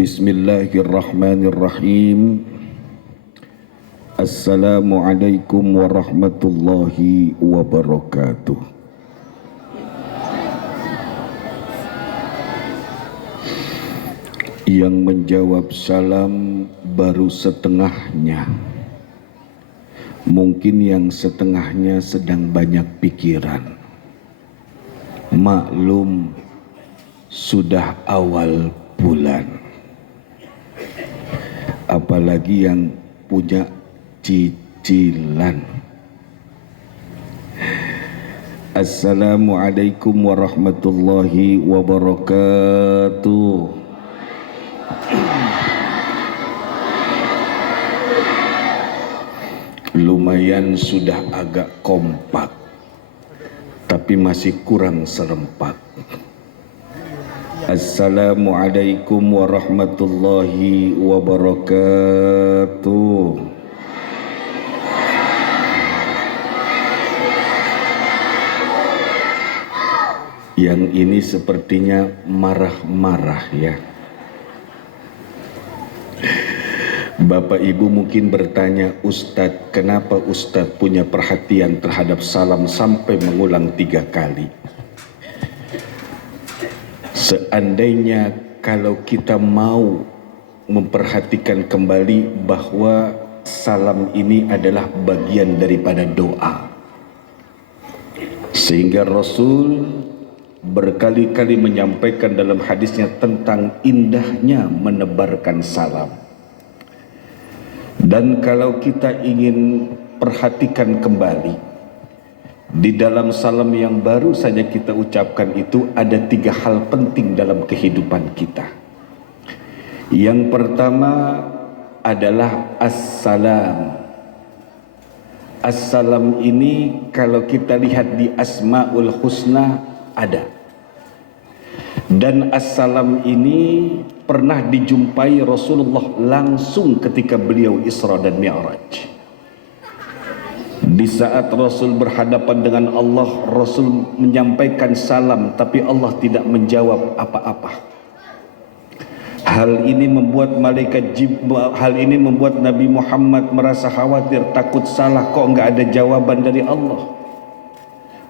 Bismillahirrahmanirrahim. Assalamualaikum warahmatullahi wabarakatuh. Yang menjawab salam baru setengahnya. Mungkin yang setengahnya sedang banyak pikiran. Maklum sudah awal bulan. Apalagi yang punya cicilan. Assalamualaikum warahmatullahi wabarakatuh. Lumayan sudah agak kompak, tapi masih kurang serempak. Assalamualaikum warahmatullahi wabarakatuh. Yang ini sepertinya marah-marah ya. Bapak Ibu mungkin bertanya, Ustadz, kenapa Ustadz punya perhatian terhadap salam sampai mengulang 3 kali? Seandainya kalau kita mau memperhatikan kembali bahwa salam ini adalah bagian daripada doa, sehingga Rasul berkali-kali menyampaikan dalam hadisnya tentang indahnya menebarkan salam. Dan kalau kita ingin perhatikan kembali, di dalam salam yang baru saja kita ucapkan itu ada 3 hal penting dalam kehidupan kita. Yang pertama adalah assalam. Assalam ini kalau kita lihat di Asmaul Husna ada. Dan assalam ini pernah dijumpai Rasulullah langsung ketika beliau Isra dan Mi'raj. Di saat Rasul berhadapan dengan Allah, Rasul menyampaikan salam, tapi Allah tidak menjawab apa-apa. Hal ini membuat Nabi Muhammad merasa khawatir, takut salah, kok enggak ada jawaban dari Allah.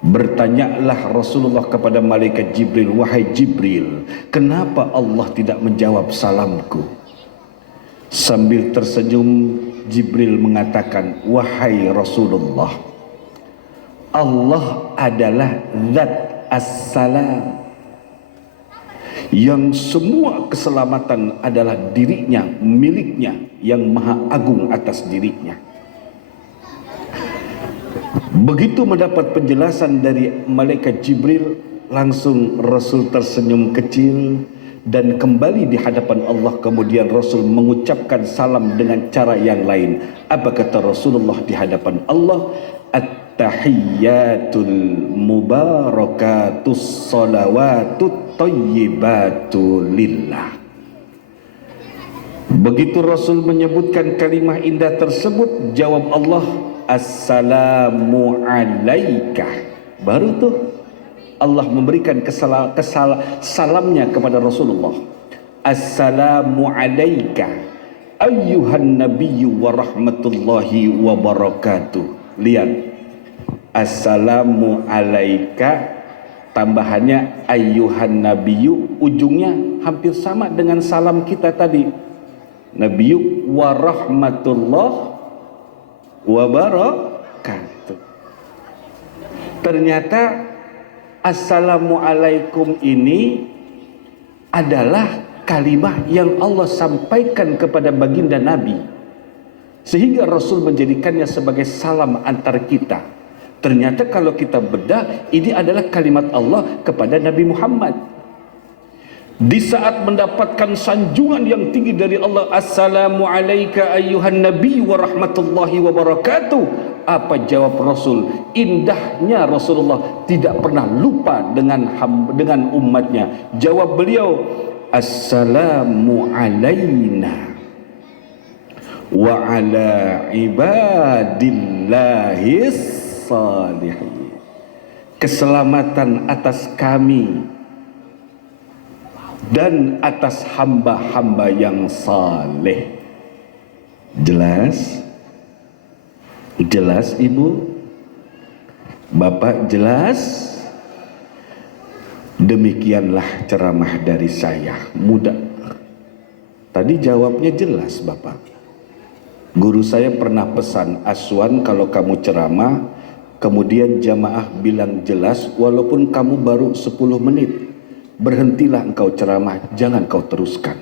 Bertanyalah Rasulullah kepada malaikat Jibril, wahai Jibril, kenapa Allah tidak menjawab salamku? Sambil tersenyum Jibril mengatakan, wahai Rasulullah, Allah adalah Zat As-Salam, yang semua keselamatan adalah dirinya, miliknya, yang maha agung atas dirinya. Begitu mendapat penjelasan dari malaikat Jibril, langsung Rasul tersenyum kecil dan kembali di hadapan Allah. Kemudian Rasul mengucapkan salam dengan cara yang lain. Apa kata Rasulullah di hadapan Allah? At-tahiyyatul mubarakatus salawatut thayyibatu lillah. Begitu Rasul menyebutkan kalimah indah tersebut, jawab Allah, assalamu alaika. Baru tuh Allah memberikan salamnya kepada Rasulullah. Assalamu alaika ayyuhan nabiyyu wa rahmatullahi wa barakatuh. Lihat, assalamu alaika tambahannya ayyuhan nabiyyu, ujungnya hampir sama dengan salam kita tadi. Nabiyyu wa rahmatullahi wa barakatuh. Ternyata assalamualaikum ini adalah kalimat yang Allah sampaikan kepada baginda Nabi, sehingga Rasul menjadikannya sebagai salam antar kita. Ternyata kalau kita bedah, ini adalah kalimat Allah kepada Nabi Muhammad. Di saat mendapatkan sanjungan yang tinggi dari Allah, assalamu alayka ayyuhan nabi wa rahmatullahi wa barakatuh, apa jawab Rasul? Indahnya Rasulullah tidak pernah lupa dengan umatnya. Jawab beliau, assalamu alayna wa ala ibadillahis salihin. Keselamatan atas kami dan atas hamba-hamba yang saleh. Jelas? Jelas Ibu? Bapak jelas? Demikianlah ceramah dari saya. Mudah. Tadi jawabnya jelas Bapak. Guru saya pernah pesan, Aswan, kalau kamu ceramah kemudian jamaah bilang jelas, walaupun kamu baru 10 menit, berhentilah engkau ceramah, jangan kau teruskan.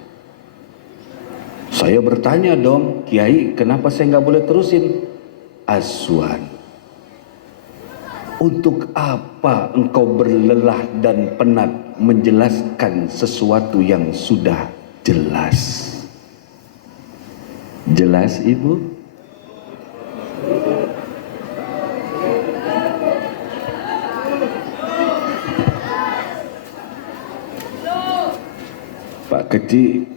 Saya bertanya dong, Kiai, kenapa saya nggak boleh terusin? Aswan, untuk apa engkau berlelah dan penat menjelaskan sesuatu yang sudah jelas? Jelas Ibu? Pak Kecil,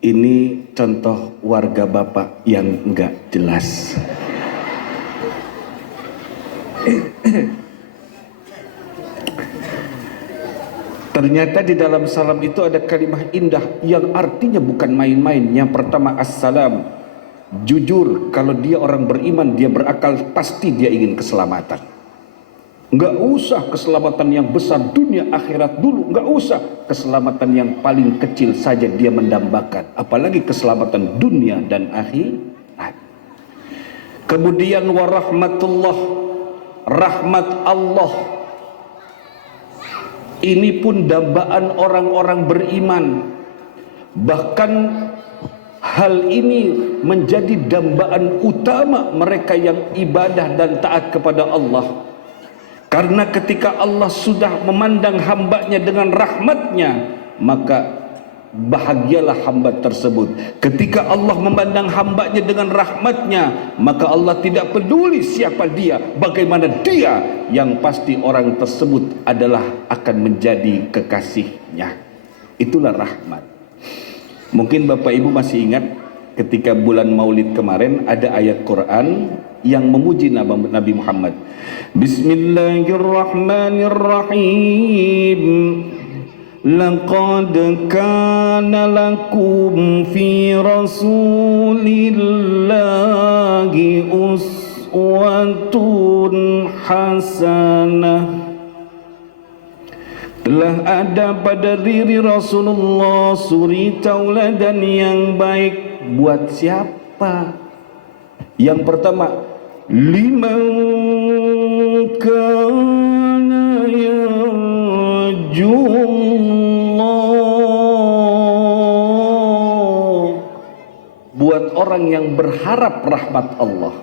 ini contoh warga Bapak yang enggak jelas. Ternyata di dalam salam itu ada kalimat indah yang artinya bukan main-main. Yang pertama, assalam. Jujur, kalau dia orang beriman, dia berakal, pasti dia ingin keselamatan. Enggak usah keselamatan yang besar dunia akhirat dulu, enggak usah. Keselamatan yang paling kecil saja dia mendambakan, apalagi keselamatan dunia dan akhirat. Kemudian warahmatullah, rahmat Allah. Ini pun dambaan orang-orang beriman. Bahkan hal ini menjadi dambaan utama mereka yang ibadah dan taat kepada Allah. Karena ketika Allah sudah memandang hambanya dengan rahmatnya, maka bahagialah hamba tersebut. Ketika Allah memandang hambanya dengan rahmatnya, maka Allah tidak peduli siapa dia, bagaimana dia, yang pasti orang tersebut adalah akan menjadi kekasihnya. Itulah rahmat. Mungkin Bapak Ibu masih ingat ketika bulan Maulid kemarin ada ayat Quran yang memuji Nabi Muhammad. Bismillahirrahmanirrahim. Laqad kana lakum fi rasulillahi uswatun hasanah. Telah ada pada diri Rasulullah suri tauladan yang baik. Buat siapa? Yang pertama, liman kana yarjullah, buat orang yang berharap rahmat Allah.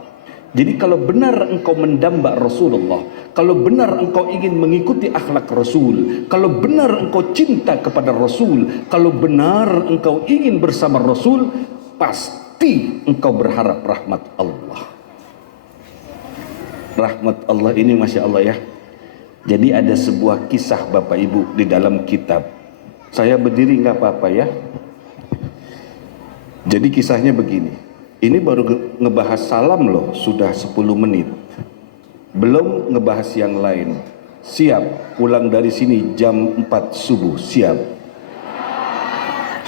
Jadi kalau benar engkau mendamba Rasulullah, kalau benar engkau ingin mengikuti akhlak Rasul, kalau benar engkau cinta kepada Rasul, kalau benar engkau ingin bersama Rasul, pasti engkau berharap rahmat Allah. Rahmat Allah ini Masya Allah ya. Jadi ada sebuah kisah Bapak Ibu di dalam kitab. Saya berdiri nggak apa-apa ya. Jadi kisahnya begini. Ini baru ngebahas salam loh, sudah 10 menit. Belum ngebahas yang lain. Siap, pulang dari sini jam 4 subuh, siap.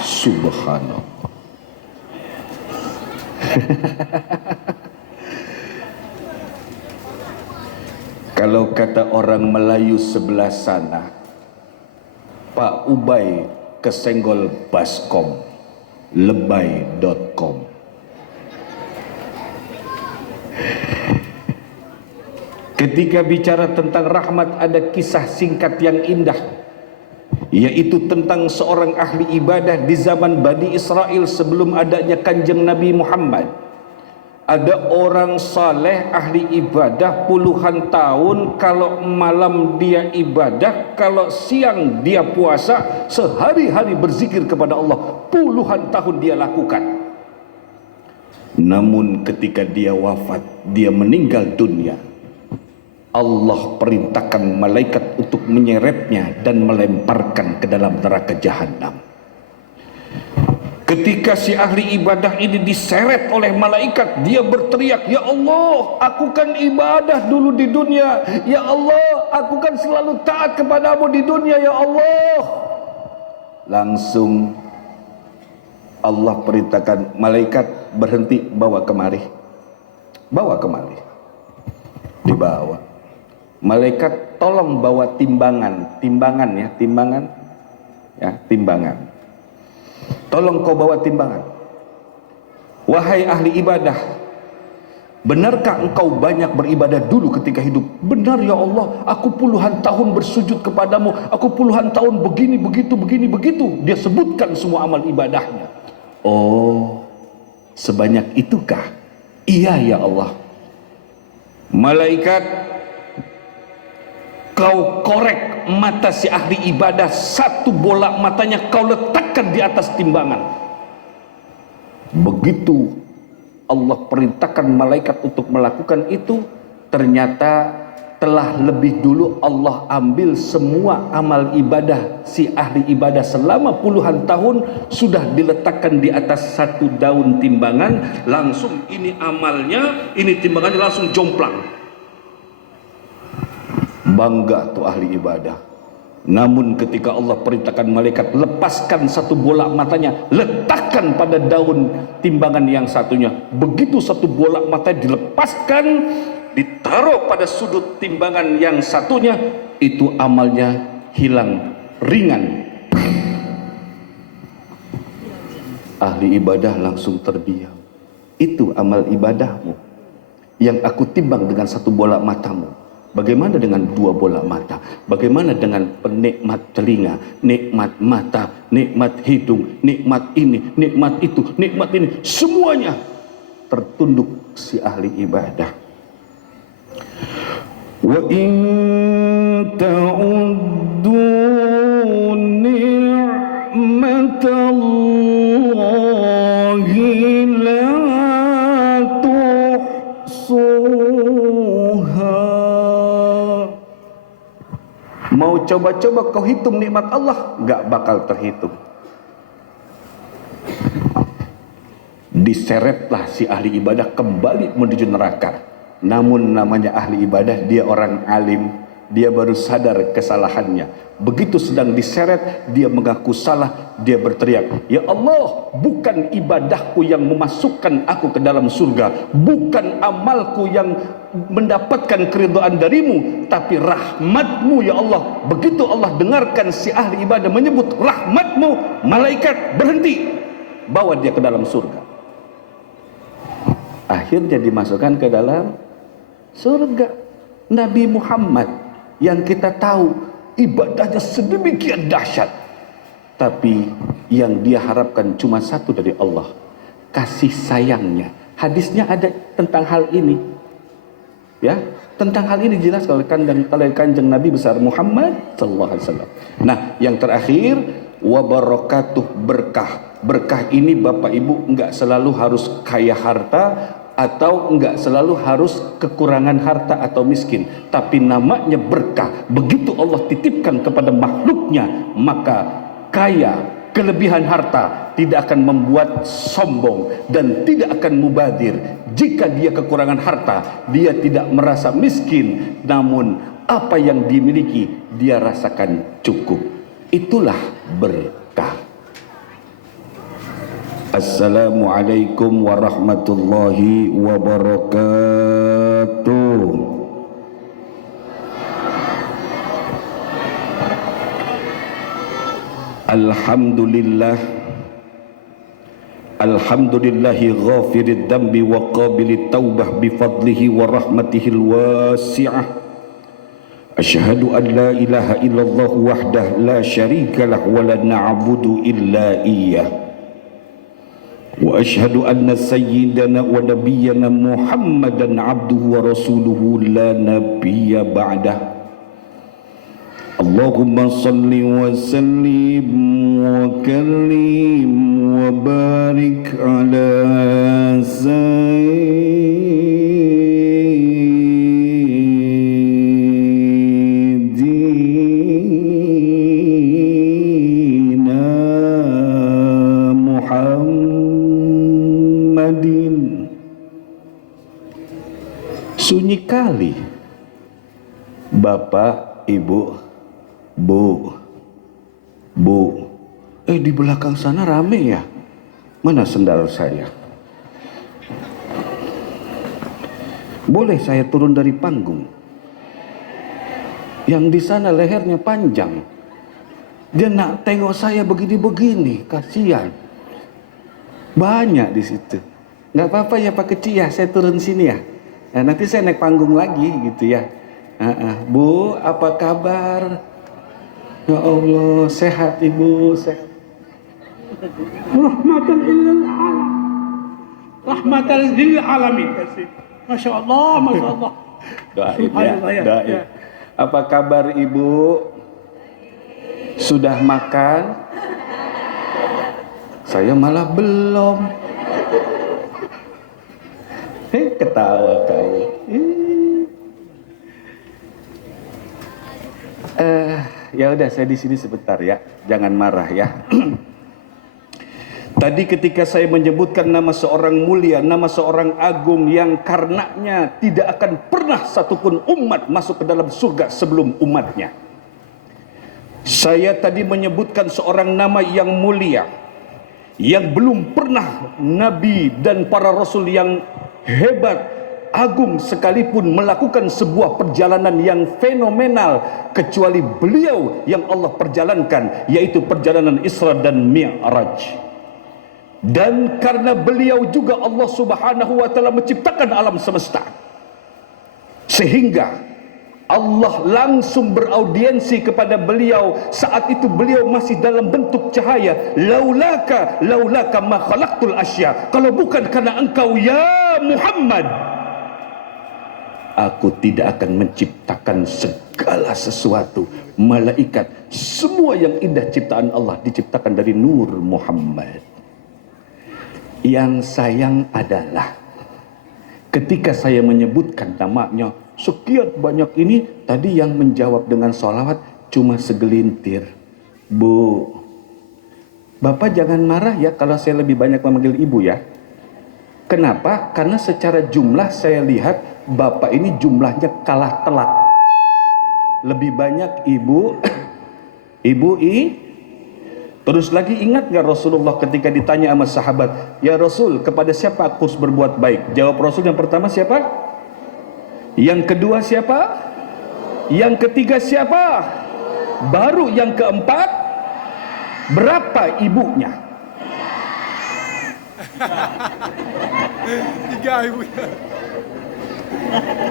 Subhanallah. Kalau kata orang Melayu sebelah sana, Pak Ubay kesenggol baskom, lebay.com. Ketika bicara tentang rahmat, ada kisah singkat yang indah, yaitu tentang seorang ahli ibadah di zaman Bani Israel sebelum adanya kanjeng Nabi Muhammad. Ada orang saleh ahli ibadah puluhan tahun, kalau malam dia ibadah, kalau siang dia puasa, sehari-hari berzikir kepada Allah, puluhan tahun dia lakukan. Namun ketika dia wafat, dia meninggal dunia, Allah perintahkan malaikat untuk menyeretnya dan melemparkan ke dalam neraka jahanam. Ketika si ahli ibadah ini diseret oleh malaikat, dia berteriak, "Ya Allah, aku kan ibadah dulu di dunia. Ya Allah, aku kan selalu taat kepadamu di dunia, ya Allah." Langsung Allah perintahkan malaikat berhenti, bawa kemari. Bawa kemari. Dibawa. Malaikat tolong bawa timbangan. Timbangan ya, timbangan. Ya, timbangan. Tolong kau bawa timbangan. Wahai ahli ibadah, benarkah engkau banyak beribadah dulu ketika hidup? Benar ya Allah, aku puluhan tahun bersujud kepadamu, aku puluhan tahun begini, begitu, begini, begitu. Dia sebutkan semua amal ibadahnya. Oh, sebanyak itukah? Iya ya Allah. Malaikat, kau korek mata si ahli ibadah, satu bola matanya kau letakkan di atas timbangan. Begitu Allah perintahkan malaikat untuk melakukan itu, ternyata telah lebih dulu Allah ambil semua amal ibadah si ahli ibadah selama puluhan tahun, sudah diletakkan di atas satu daun timbangan. Langsung ini amalnya, ini timbangannya langsung jomplang. Bangga tuh ahli ibadah. Namun ketika Allah perintahkan malaikat, lepaskan satu bola matanya, letakkan pada daun timbangan yang satunya. Begitu satu bola mata dilepaskan, ditaruh pada sudut timbangan yang satunya, itu amalnya hilang, ringan. Ahli ibadah langsung terdiam. Itu amal ibadahmu yang aku timbang dengan satu bola matamu. Bagaimana dengan dua bola mata? Bagaimana dengan penikmat telinga, nikmat mata, nikmat hidung, nikmat ini, nikmat itu, nikmat ini? Semuanya tertunduk si ahli ibadah. Wa in ta'uddu ni'matallahi la tuhsuha. Mau coba-coba kau hitung nikmat Allah, gak bakal terhitung. Diseretlah si ahli ibadah kembali menuju neraka. Namun namanya ahli ibadah, dia orang alim, dia baru sadar kesalahannya. Begitu sedang diseret, dia mengaku salah, dia berteriak, ya Allah, bukan ibadahku yang memasukkan aku ke dalam surga, bukan amalku yang mendapatkan keridhaan darimu, tapi rahmatmu ya Allah. Begitu Allah dengarkan si ahli ibadah menyebut rahmatmu, malaikat berhenti, bawa dia ke dalam surga. Akhirnya dimasukkan ke dalam surga. Nabi Muhammad yang kita tahu ibadahnya sedemikian dahsyat, tapi yang dia harapkan cuma satu dari Allah, kasih sayangnya. Hadisnya ada tentang hal ini, ya, tentang hal ini jelas oleh kanjeng Nabi besar Muhammad sallallahu alaihi wasallam. Nah, yang terakhir, wa barakatuh, berkah. Berkah ini Bapak Ibu enggak selalu harus kaya harta, atau enggak selalu harus kekurangan harta atau miskin, tapi namanya berkah. Begitu Allah titipkan kepada makhluknya, maka kaya, kelebihan harta tidak akan membuat sombong dan tidak akan mubadir. Jika dia kekurangan harta, dia tidak merasa miskin, namun apa yang dimiliki dia rasakan cukup. Itulah berkah. Assalamualaikum warahmatullahi wabarakatuh. Alhamdulillah, alhamdulillahi ghafirid dambi wa qabilit taubah bifadlihi wa rahmatihil wasi'ah. Asyhadu an la ilaha illallah wahdah la syarikalah wa la na'budu illa iyyah. Wa asyhadu anna sayyidana wa nabiyyana Muhammadan abduhu wa rasuluhu la nabiyya ba'dah. Allahumma salli wa sallim wa kallim wa barik ala sayyidina Muhammadin. Sunyi kali, Bapak, Ibu, Bu, Di belakang sana rame ya. Mana sendal saya? Boleh saya turun dari panggung? Yang di sana lehernya panjang. Dia nak tengok saya begini-begini, kasihan. Banyak di situ. Nggak apa-apa ya Pak Kecil ya, saya turun sini ya. Nah, nanti saya naik panggung lagi gitu ya. Bu, apa kabar? Ya Allah, sehat Ibu, sehat. Rahmatan lil alamin. Rahmatan lil alamin. Masya Allah, Masya Allah. Doain ya, doain. Apa kabar Ibu? Sudah makan? Saya malah belum. Ketawa kau. Ya udah, saya di sini sebentar ya. Jangan marah ya. Tadi ketika saya menyebutkan nama seorang mulia, nama seorang agung yang karenanya tidak akan pernah satupun umat masuk ke dalam surga sebelum umatnya. Saya tadi menyebutkan seorang nama yang mulia, yang belum pernah Nabi dan para Rasul yang hebat, agung sekalipun melakukan sebuah perjalanan yang fenomenal kecuali beliau yang Allah perjalankan, yaitu perjalanan Isra dan Mi'raj. Dan karena beliau juga Allah Subhanahu wa taala menciptakan alam semesta, sehingga Allah langsung beraudiensi kepada beliau saat itu beliau masih dalam bentuk cahaya. Laulaka ma khalaqtul asya. Kalau bukan karena engkau ya Muhammad, aku tidak akan menciptakan segala sesuatu. Malaikat, semua yang indah ciptaan Allah diciptakan dari nur Muhammad. Yang sayang adalah ketika saya menyebutkan namanya sekian banyak ini, tadi yang menjawab dengan sholawat cuma segelintir. Bu, Bapak jangan marah ya kalau saya lebih banyak memanggil ibu ya. Kenapa? Karena secara jumlah saya lihat Bapak ini jumlahnya kalah telak. Lebih banyak ibu, Terus lagi ingat gak Rasulullah ketika ditanya sama sahabat, ya Rasul, kepada siapa aku harus berbuat baik? Jawab Rasul yang pertama siapa? Yang kedua siapa? Yang ketiga siapa? Baru yang keempat, berapa ibunya? Tiga ibunya.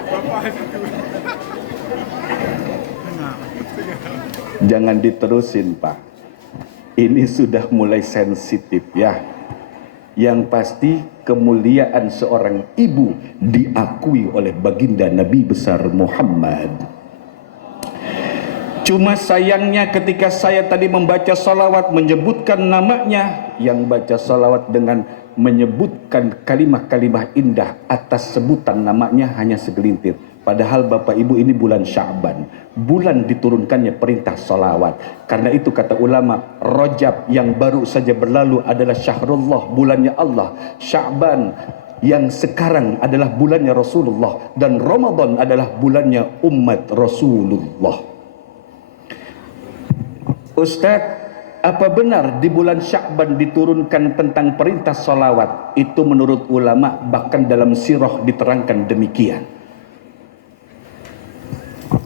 Bapak itu. Jangan diterusin Pak. Ini sudah mulai sensitif ya. Yang pasti kemuliaan seorang ibu diakui oleh baginda Nabi besar Muhammad. Cuma sayangnya ketika saya tadi membaca salawat menyebutkan namanya, yang baca salawat dengan menyebutkan kalimah-kalimah indah atas sebutan namanya hanya segelintir. Padahal Bapak Ibu ini bulan Sya'ban, bulan diturunkannya perintah salawat. Karena itu kata ulama, Rajab yang baru saja berlalu adalah syahrullah, bulannya Allah. Sya'ban yang sekarang adalah bulannya Rasulullah, dan Ramadan adalah bulannya umat Rasulullah. Ustadz, apa benar di bulan Sya'ban diturunkan tentang perintah salawat? Itu menurut ulama, bahkan dalam sirah diterangkan demikian.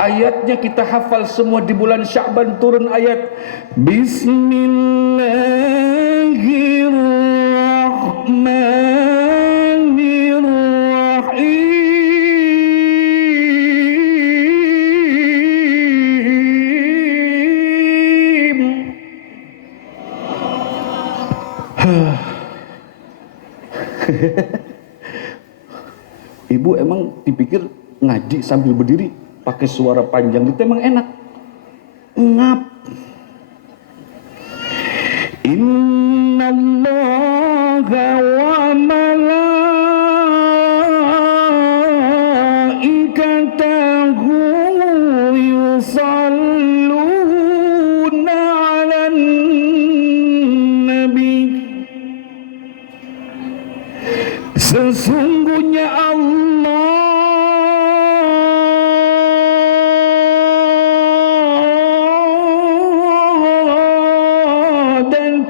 Ayatnya kita hafal semua. Di bulan Sya'ban turun ayat Bismillahirrahmanirrahim. Ibu emang dipikir ngaji sambil berdiri pakai suara panjang itu emang enak? Ngap. Innallaha wa malaikatahu yusalluna 'alan nabi. Sesungguhnya Allah dan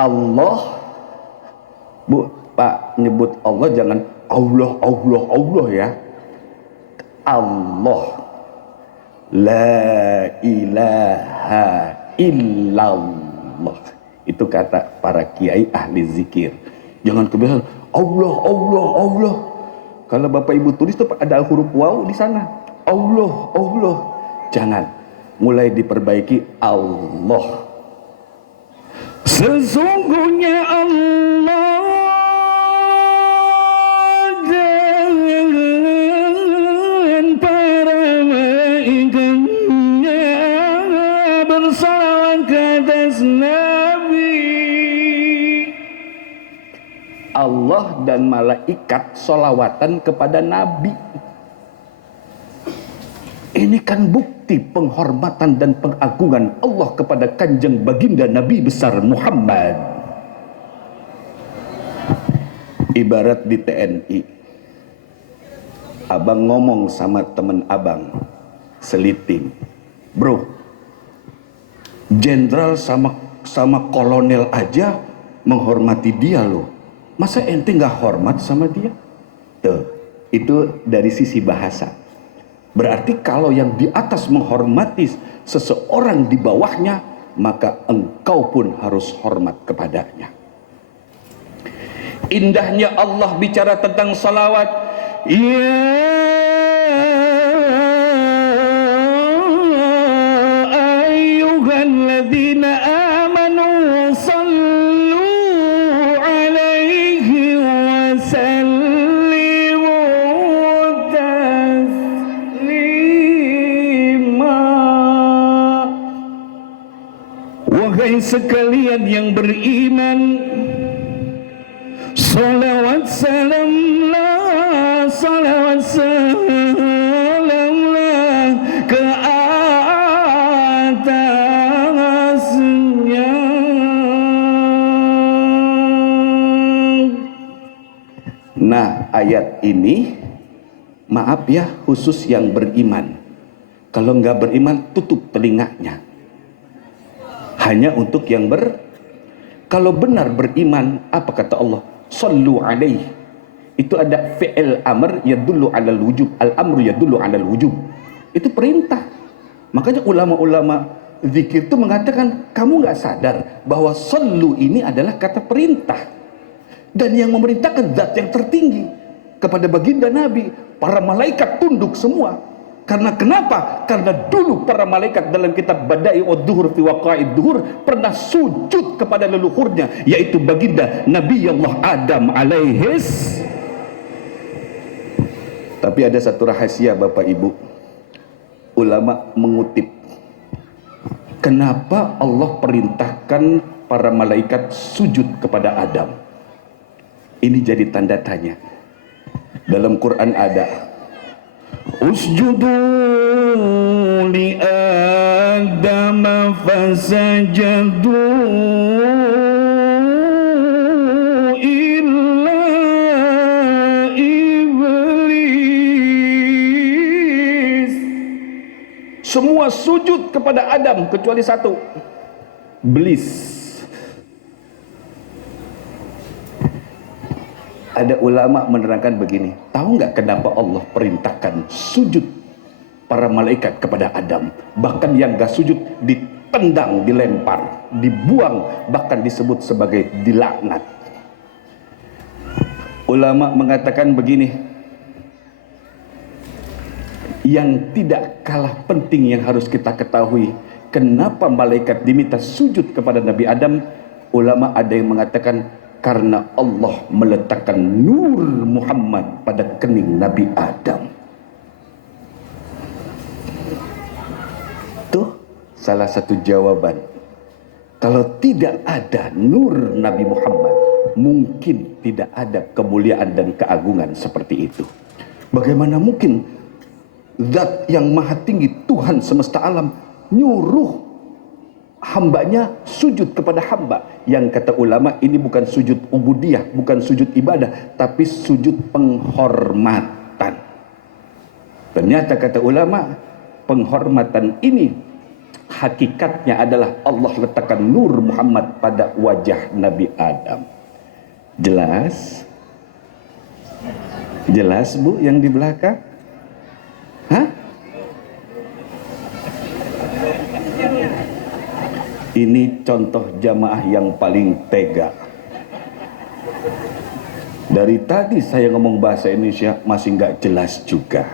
Allah, Bu, Pak, nyebut Allah jangan Allah, Allah, Allah ya. Allah. La ilaha illallah. Itu kata para kiai ahli zikir. Jangan kebiasaan Allah, Allah, Allah. Kalau Bapak Ibu tulis tuh ada huruf waw di sana. Allah, Allah. Jangan. Mulai diperbaiki Allah. Sesungguhnya Allah dan para malaikatnya bersalawat ke atas Nabi. Allah dan malaikat solawatan kepada Nabi. Ini kan bukti penghormatan dan pengagungan Allah kepada kanjeng baginda Nabi besar Muhammad. Ibarat di TNI, abang ngomong sama temen abang seliting, bro, jenderal sama kolonel aja menghormati dia loh, masa ente nggak hormat sama dia? Tuh, itu dari sisi bahasa. Berarti kalau yang di atas menghormati seseorang di bawahnya, maka engkau pun harus hormat kepadanya. Indahnya Allah bicara tentang salawat. Ya ayyuhalladzina amanu sallu alaihi wa sallimu taslima. Wahai sekalian yang beriman, salawat salamlah, salawat salamlah ke atasnya. Nah, ayat ini maaf ya, khusus yang beriman. Kalau nggak beriman, tutup telinganya. Hanya untuk yang kalau benar beriman, apa kata Allah? Sallu alaihi. Itu ada fi'il amr yadullu alal wujub. Al-amru yadullu alal wujub. Itu perintah. Makanya ulama-ulama zikir itu mengatakan, kamu nggak sadar bahwa sallu ini adalah kata perintah. Dan yang memerintahkan zat yang tertinggi kepada baginda Nabi. Para malaikat tunduk semua. Karena kenapa? Karena dulu para malaikat dalam kitab Bada'i wad-Duhur fi Waqa'id Duhur pernah sujud kepada leluhurnya, yaitu baginda Nabi Allah Adam alaihis. Tapi ada satu rahasia Bapak Ibu. Ulama mengutip, kenapa Allah perintahkan para malaikat sujud kepada Adam? Ini jadi tanda tanya. Dalam Quran ada usjudu li Adam fasajadu illa iblis. Semua sujud kepada Adam kecuali satu, iblis. Ada ulama menerangkan begini, tahu nggak kenapa Allah perintahkan sujud para malaikat kepada Adam? Bahkan yang gak sujud ditendang, dilempar, dibuang, bahkan disebut sebagai dilaknat. Ulama mengatakan begini, yang tidak kalah penting yang harus kita ketahui, kenapa malaikat diminta sujud kepada Nabi Adam? Ulama ada yang mengatakan karena Allah meletakkan nur Muhammad pada kening Nabi Adam. Tuh salah satu jawaban. Kalau tidak ada nur Nabi Muhammad, mungkin tidak ada kemuliaan dan keagungan seperti itu. Bagaimana mungkin zat yang maha tinggi, Tuhan semesta alam, nyuruh hambanya sujud kepada hamba? Yang kata ulama, ini bukan sujud ubudiyah, bukan sujud ibadah, tapi sujud penghormatan. Ternyata kata ulama, penghormatan ini hakikatnya adalah Allah letakkan nur Muhammad pada wajah Nabi Adam. Jelas? Jelas Bu yang di belakang? Hah? Ini contoh jamaah yang paling tega. Dari tadi saya ngomong bahasa Indonesia masih nggak jelas juga.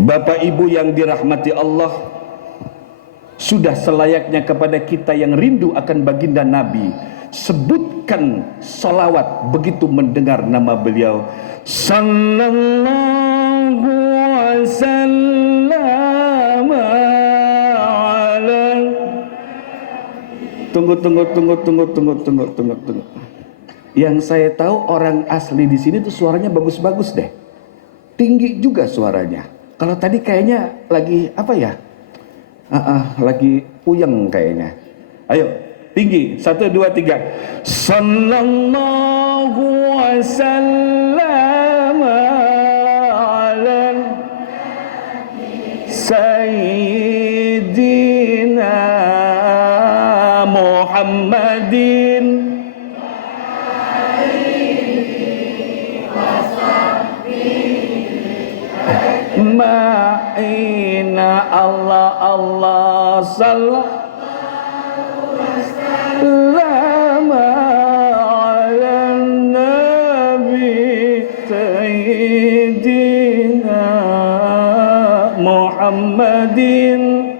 Bapak Ibu yang dirahmati Allah, sudah selayaknya kepada kita yang rindu akan baginda Nabi, sebutkan salawat begitu mendengar nama beliau. Sallallahu wasallam ala. Tunggu. Yang saya tahu orang asli di sini tuh suaranya bagus-bagus deh. Tinggi juga suaranya. Kalau tadi kayaknya lagi apa ya? Lagi puyeng kayaknya. Ayo, tinggi. 1, 2, 3. Sallallahu wasallam ala Sayyidina Muhammadin ma'ina Allah sallallahu ala nabi sayyidina Muhammadin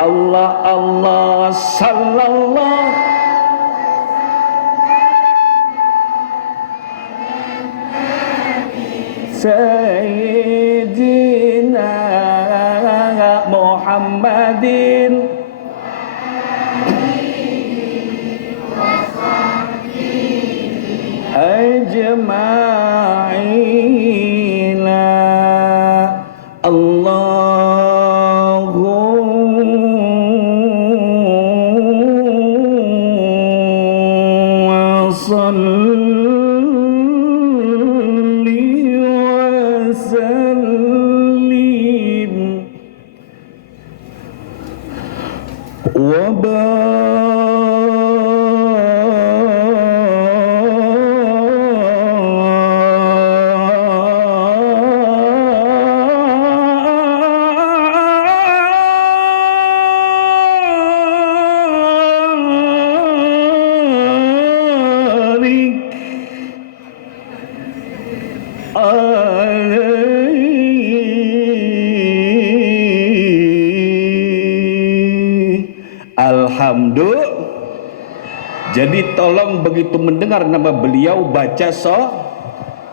Allah sallallahu Sayyidina Muhammadin ajma'ina. Allahumma salli wa sallim wa Alhamdulillah. Jadi tolong begitu mendengar nama beliau baca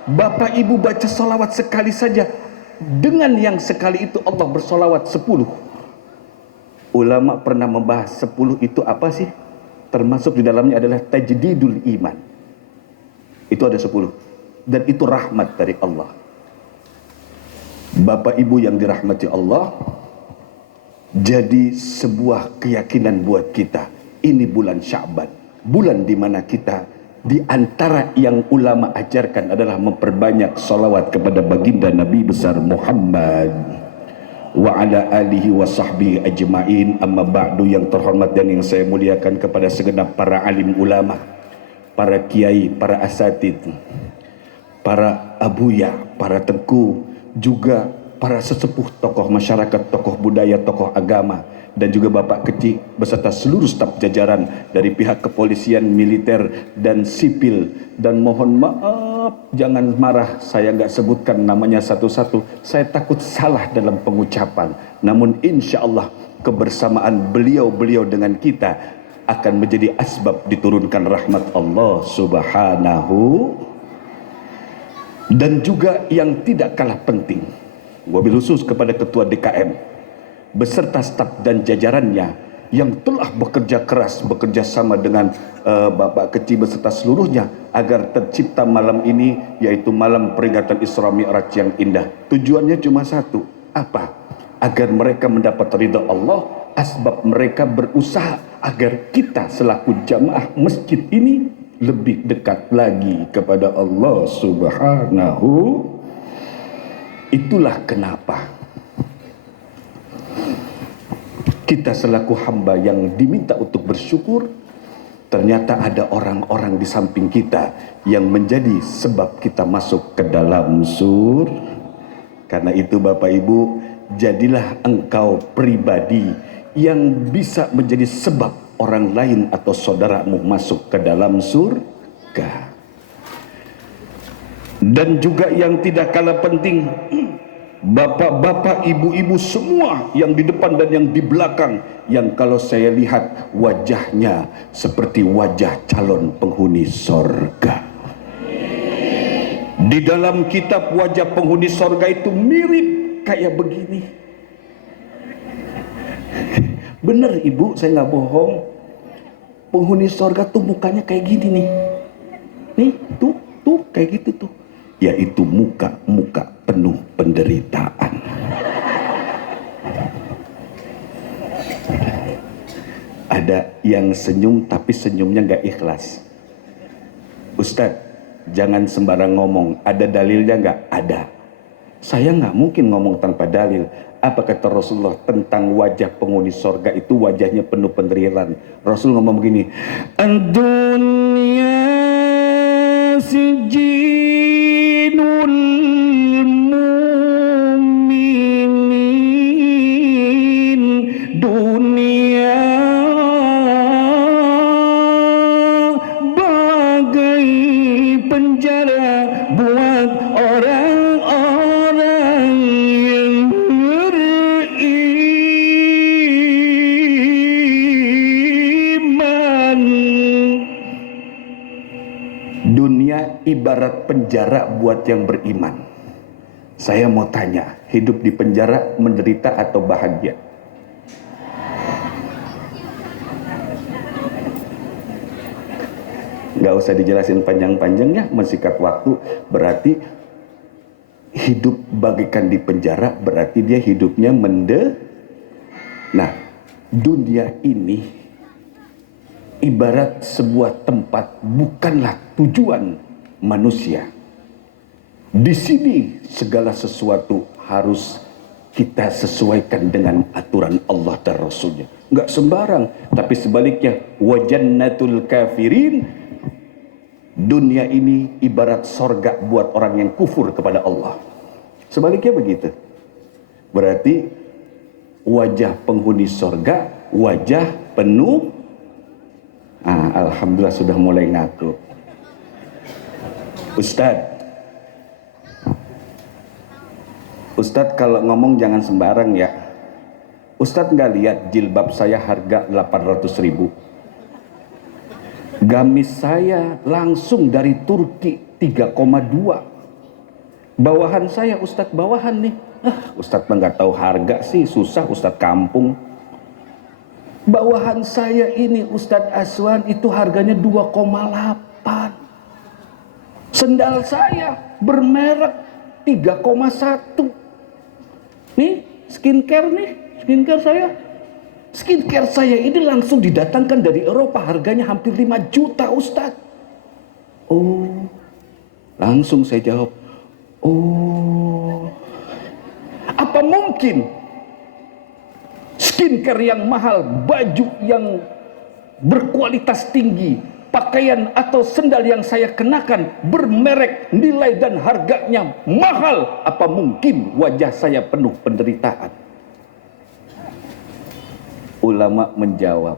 Bapak Ibu baca salawat sekali saja. Dengan yang sekali itu Allah bersalawat 10. Ulama pernah membahas 10 itu apa sih? Termasuk di dalamnya adalah tajdidul iman. Itu ada 10. Dan itu rahmat dari Allah. Bapak Ibu yang dirahmati Allah, jadi sebuah keyakinan buat kita. Ini bulan Sya'ban, bulan di mana kita di antara yang ulama ajarkan adalah memperbanyak salawat kepada baginda Nabi besar Muhammad wa ala alihi wa sahbihi ajma'in. Amma ba'du, yang terhormat dan yang saya muliakan kepada segenap para alim ulama, para kiai, para asatid, para abuya, para tengku, juga para sesepuh, tokoh masyarakat, tokoh budaya, tokoh agama, dan juga bapak kecil beserta seluruh staf jajaran dari pihak kepolisian, militer, dan sipil. Dan mohon maaf, jangan marah saya nggak sebutkan namanya satu-satu, saya takut salah dalam pengucapan. Namun insya Allah kebersamaan beliau-beliau dengan kita akan menjadi asbab diturunkan rahmat Allah subhanahu. Dan juga yang tidak kalah penting, wabil khusus kepada Ketua DKM beserta staf dan jajarannya yang telah bekerja keras, bekerja sama dengan Bapak Kecil beserta seluruhnya agar tercipta malam ini, yaitu malam peringatan Isra Mi'raj yang indah. Tujuannya cuma satu, apa? Agar mereka mendapat ridha Allah, asbab mereka berusaha agar kita selaku jamaah masjid ini lebih dekat lagi kepada Allah Subhanahu. Itulah kenapa kita selaku hamba yang diminta untuk bersyukur, ternyata ada orang-orang di samping kita yang menjadi sebab kita masuk ke dalam surga. Karena itu Bapak Ibu, jadilah engkau pribadi yang bisa menjadi sebab orang lain atau saudaramu masuk ke dalam surga. Dan juga yang tidak kalah penting, bapak-bapak, ibu-ibu semua yang di depan dan yang di belakang, yang kalau saya lihat wajahnya seperti wajah calon penghuni sorga. Di dalam kitab wajah penghuni sorga itu mirip kayak begini. Bener ibu, saya nggak bohong. Penghuni sorga tuh mukanya kayak gini nih. Nih, tuh kayak gitu tuh. Yaitu muka-muka penuh penderitaan. Ada yang senyum tapi senyumnya nggak ikhlas. Ustadz, jangan sembarang ngomong. Ada dalilnya nggak? Ada. Saya nggak mungkin ngomong tanpa dalil. Apa kata Rasulullah tentang wajah penghuni sorga itu wajahnya penuh penderitaan? Rasul ngomong begini, "Ad-dunya sijinul mu'minin." Dunia bagai penjara buat orang-orang yang beriman. Dunia ibarat penjara buat yang beriman. Saya mau tanya, hidup di penjara menderita atau bahagia? Gak usah dijelasin panjang-panjangnya, mensikat waktu. Berarti hidup bagaikan di penjara, berarti dia hidupnya Nah, dunia ini ibarat sebuah tempat, bukanlah tujuan manusia. Di sini segala sesuatu harus kita sesuaikan dengan aturan Allah dan Rasulnya. Nggak sembarang, tapi sebaliknya, wajannatul kafirin, dunia ini ibarat sorga buat orang yang kufur kepada Allah. Sebaliknya begitu. Berarti wajah penghuni sorga, wajah penuh. Alhamdulillah sudah mulai ngaku. Ustadz kalau ngomong jangan sembarang ya. Ustadz nggak lihat jilbab saya harga 800.000. Gamis saya langsung dari Turki 3,2. Bawahan saya Ustadz bawahan nih. Ustadz mah nggak tahu harga sih, susah Ustadz kampung. Bawahan saya ini Ustadz Aswan itu harganya 2,8. Sendal saya bermerek 3,1. Nih skincare saya. Skincare saya ini langsung didatangkan dari Eropa, harganya hampir 5 juta Ustadz. Oh, langsung saya jawab, oh, apa mungkin skincare yang mahal, baju yang berkualitas tinggi, pakaian atau sendal yang saya kenakan bermerek, nilai dan harganya mahal, apa mungkin wajah saya penuh penderitaan? Ulama menjawab,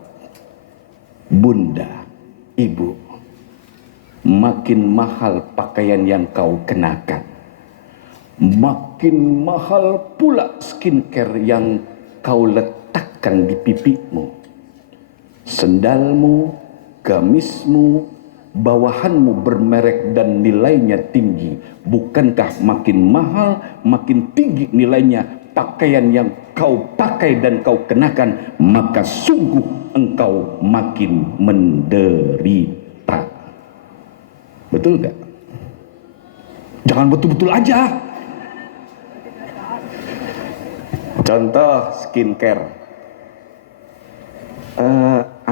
Bunda, Ibu, makin mahal pakaian yang kau kenakan, makin mahal pula skincare yang kau letakkan di pipimu. Sendalmu, gamismu, bawahanmu bermerek dan nilainya tinggi. Bukankah makin mahal, makin tinggi nilainya pakaian yang kau pakai dan kau kenakan, maka sungguh engkau makin menderita. Betul gak? Jangan betul-betul aja. Contoh skincare.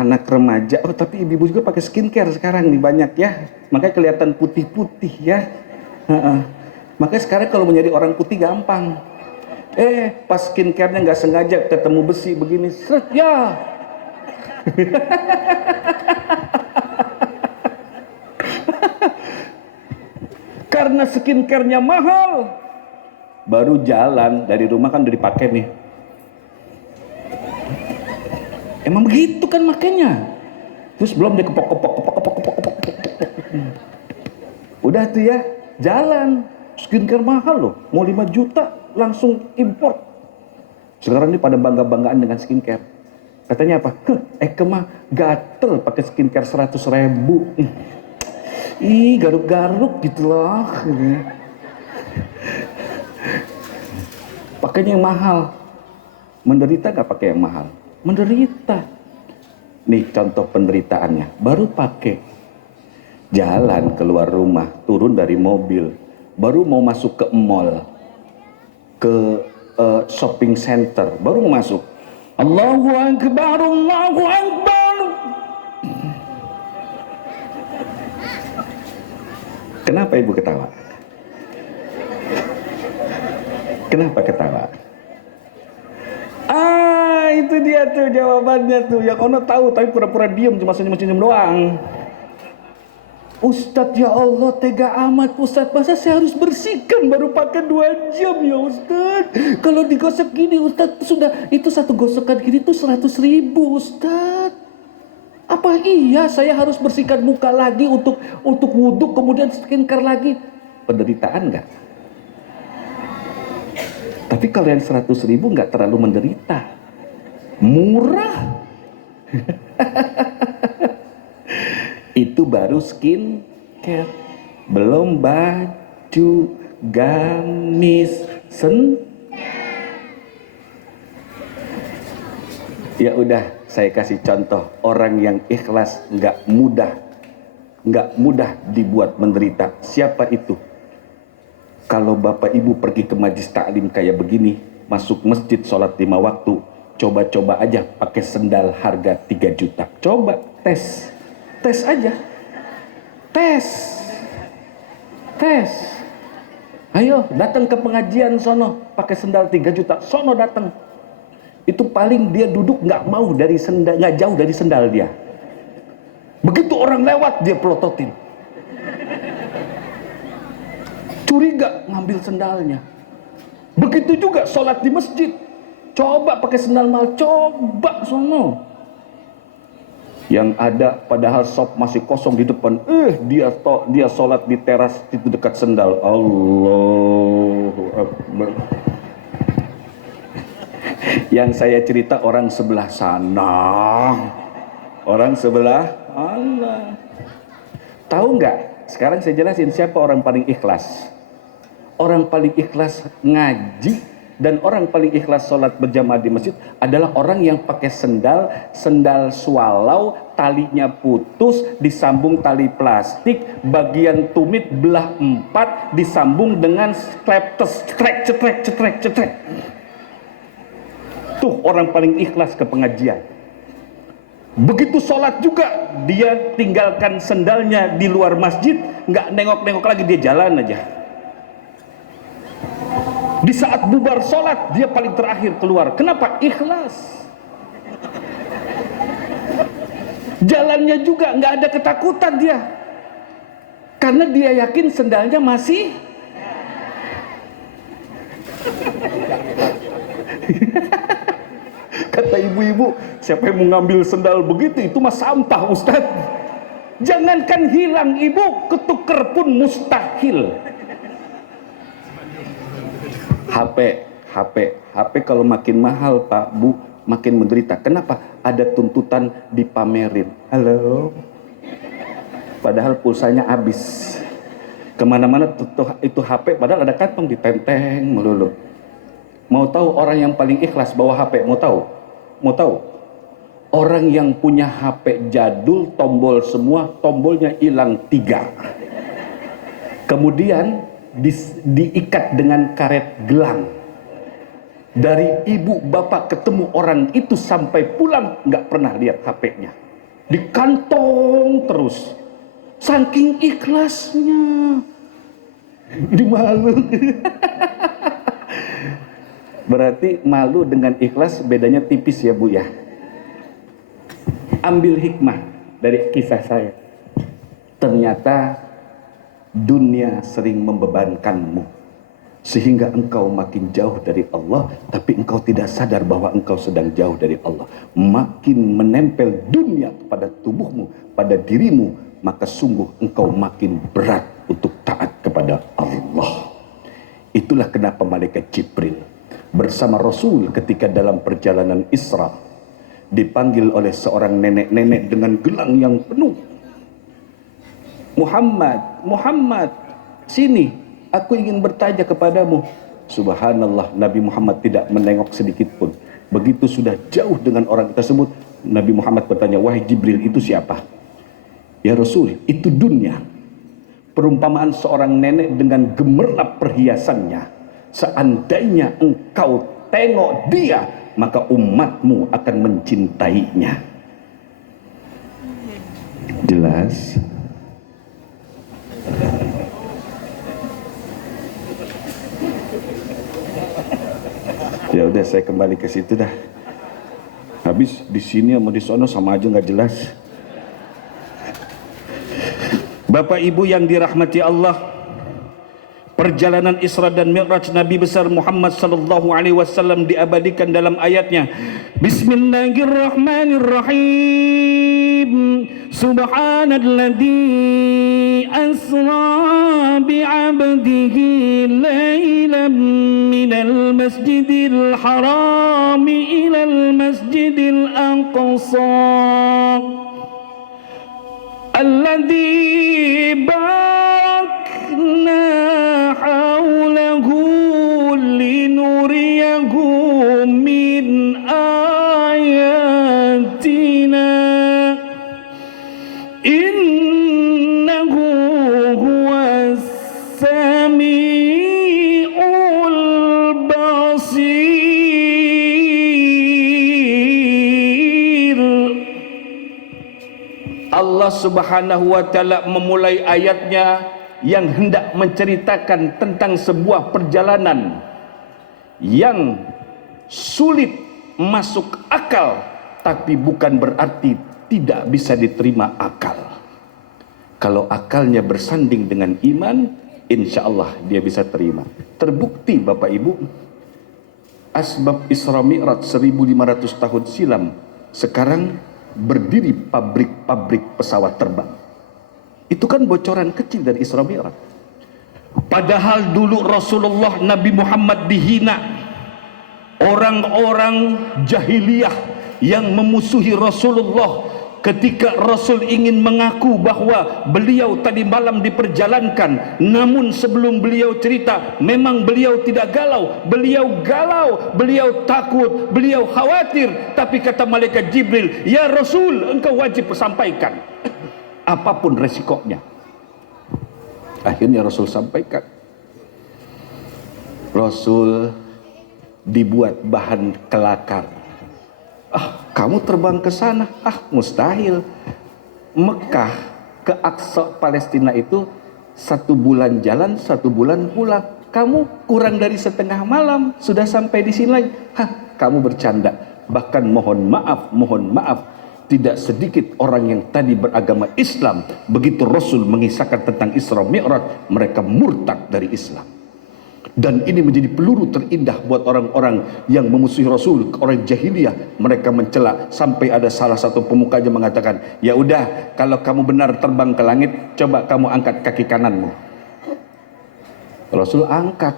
anak remaja, oh tapi ibu-ibu juga pakai skincare sekarang nih banyak ya, makanya kelihatan putih-putih ya. Makanya sekarang kalau menjadi orang putih gampang. Pas skincare-nya nggak sengaja ketemu besi begini, seret ya. Karena skincare-nya mahal, baru jalan dari rumah kan udah dipakai nih. Emang begitu kan makanya. Terus belum dikepok-kepok. Udah tuh ya, jalan. Skincare mahal loh, mau 5 juta langsung import. Sekarang ini pada bangga-banggaan dengan skincare. Katanya apa? Mah gatel pakai skincare 100.000. Ih, garuk-garuk gitu loh. Pakainya yang mahal. Menderita gak pakai yang mahal? Menderita. Nih contoh penderitaannya. Baru pakai, jalan keluar rumah, turun dari mobil, baru mau masuk ke mall, ke shopping center, baru mau masuk, Allahu Akbar, Allahu Akbar. Kenapa ibu ketawa? Kenapa ketawa? Itu dia tuh jawabannya tuh. Yang ono tahu tapi pura-pura diem, cuma senyum-senyum doang. Ustadz, ya Allah, tega amat Ustadz, masa saya harus bersihkan baru pakai 2 jam ya Ustadz? Kalau digosok gini Ustadz, sudah itu satu gosokan gini tuh 100.000 Ustadz. Apa iya saya harus bersihkan muka lagi untuk wudhu, kemudian skincare lagi? Penderitaan nggak? Tapi kalau yang 100.000 nggak terlalu menderita, murah. Itu baru skincare, belum baju, gamis, Ya udah, saya kasih contoh orang yang ikhlas nggak mudah dibuat menderita. Siapa itu? Kalau bapak ibu pergi ke majlis taklim kayak begini, masuk masjid sholat 5 waktu, coba-coba aja pakai sendal harga 3 juta. Coba tes aja, tes. Ayo datang ke pengajian sono, pakai sendal 3 juta, sono datang. Itu paling dia duduk nggak mau dari sendal, nggak jauh dari sendal dia. Begitu orang lewat dia pelototin. Curiga ngambil sendalnya. Begitu juga sholat di masjid. Coba pakai sendal mahal, coba sono. Yang ada padahal shop masih kosong di depan, dia sholat di teras itu dekat sendal. Allahu Akbar. Yang saya cerita orang sebelah sana, orang sebelah Allah. Tahu nggak? Sekarang saya jelasin siapa orang paling ikhlas. Orang paling ikhlas ngaji dan orang paling ikhlas sholat berjamaah di masjid adalah orang yang pakai sendal swallow, talinya putus, disambung tali plastik, bagian tumit belah 4, disambung dengan kleptes, cetrek. Tuh orang paling ikhlas ke pengajian. Begitu sholat juga dia tinggalkan sendalnya di luar masjid, nggak nengok-nengok lagi, dia jalan aja. Di saat bubar sholat dia paling terakhir keluar. Kenapa? Ikhlas. Jalannya juga nggak ada ketakutan dia, karena dia yakin sendalnya masih. Kata ibu-ibu, siapa yang mau ngambil sendal begitu, itu mah sampah Ustadz. Jangankan hilang ibu, ketuker pun mustahil. HP kalau makin mahal Pak Bu, makin menderita. Kenapa? Ada tuntutan dipamerin. Halo, padahal pulsanya habis. Kemana-mana itu HP, padahal ada kantong ditenteng melulu. Mau tahu orang yang paling ikhlas bawa HP? Mau tahu? Orang yang punya HP jadul, tombol semua, tombolnya hilang 3. Kemudian diikat dengan karet gelang. Dari ibu bapak ketemu orang itu sampai pulang nggak pernah lihat HP-nya. di kantong terus, saking ikhlasnya. Di malu. Berarti malu dengan ikhlas bedanya tipis ya Bu ya. Ambil hikmah dari kisah saya. Ternyata dunia sering membebankanmu sehingga engkau makin jauh dari Allah, tapi engkau tidak sadar bahwa engkau sedang jauh dari Allah. Makin menempel dunia pada tubuhmu, pada dirimu, maka sungguh engkau makin berat untuk taat kepada Allah. Itulah kenapa malaikat Jibril bersama Rasul ketika dalam perjalanan Isra dipanggil oleh seorang nenek-nenek dengan gelang yang penuh. Muhammad, Muhammad, sini, aku ingin bertanya kepadamu. Subhanallah, Nabi Muhammad tidak menengok sedikit pun. Begitu sudah jauh dengan orang tersebut, Nabi Muhammad bertanya, wahai Jibril, itu siapa? Ya Rasul, itu dunia. Perumpamaan seorang nenek dengan gemerlap perhiasannya. Seandainya engkau tengok dia, maka umatmu akan mencintainya. Jelas? Ya udah, saya kembali ke situ dah. Habis di sini sama di sono sama aja nggak jelas. Bapak Ibu yang dirahmati Allah, perjalanan Isra dan Mi'raj Nabi besar Muhammad sallallahu alaihi wasallam diabadikan dalam ayatnya. Bismillahirrahmanirrahim. Subhanalladzi asra bi'abdihi lailan minal masjidil haram ilal masjidil aqsa alladzi barakna hawlahu linuriyahu min ayatina innahu huwas sami'ul basir. Allah Subhanahu wa taala memulai ayatnya yang hendak menceritakan tentang sebuah perjalanan yang sulit masuk akal, tapi bukan berarti tidak bisa diterima akal. Kalau akalnya bersanding dengan iman, insya Allah dia bisa terima. Terbukti Bapak Ibu, asbab Isra Mi'raj 1500 tahun silam, sekarang berdiri pabrik-pabrik pesawat terbang. Itu kan bocoran kecil dari Isra Mi'raj. Padahal dulu Rasulullah Nabi Muhammad dihina. Orang-orang jahiliyah yang memusuhi Rasulullah ketika Rasul ingin mengaku bahwa beliau tadi malam diperjalankan, namun sebelum beliau cerita, memang beliau tidak galau, beliau takut, beliau khawatir. Tapi kata malaikat Jibril, ya Rasul, engkau wajib sampaikan apapun resikonya. Akhirnya Rasul sampaikan. Rasul dibuat bahan kelakar. Kamu terbang ke sana? Mustahil. Mekah ke Aqsa Palestina itu 1 bulan jalan, 1 bulan pulang. Kamu kurang dari setengah malam sudah sampai di sini lagi. Kamu bercanda. Bahkan mohon maaf, tidak sedikit orang yang tadi beragama Islam, begitu Rasul mengisahkan tentang Isra Mi'raj, mereka murtad dari Islam. Dan ini menjadi peluru terindah buat orang-orang yang memusuhi Rasul, orang jahiliyah. Mereka mencela sampai ada salah satu pemukanya mengatakan, ya udah, kalau kamu benar terbang ke langit, coba kamu angkat kaki kananmu. Rasul angkat.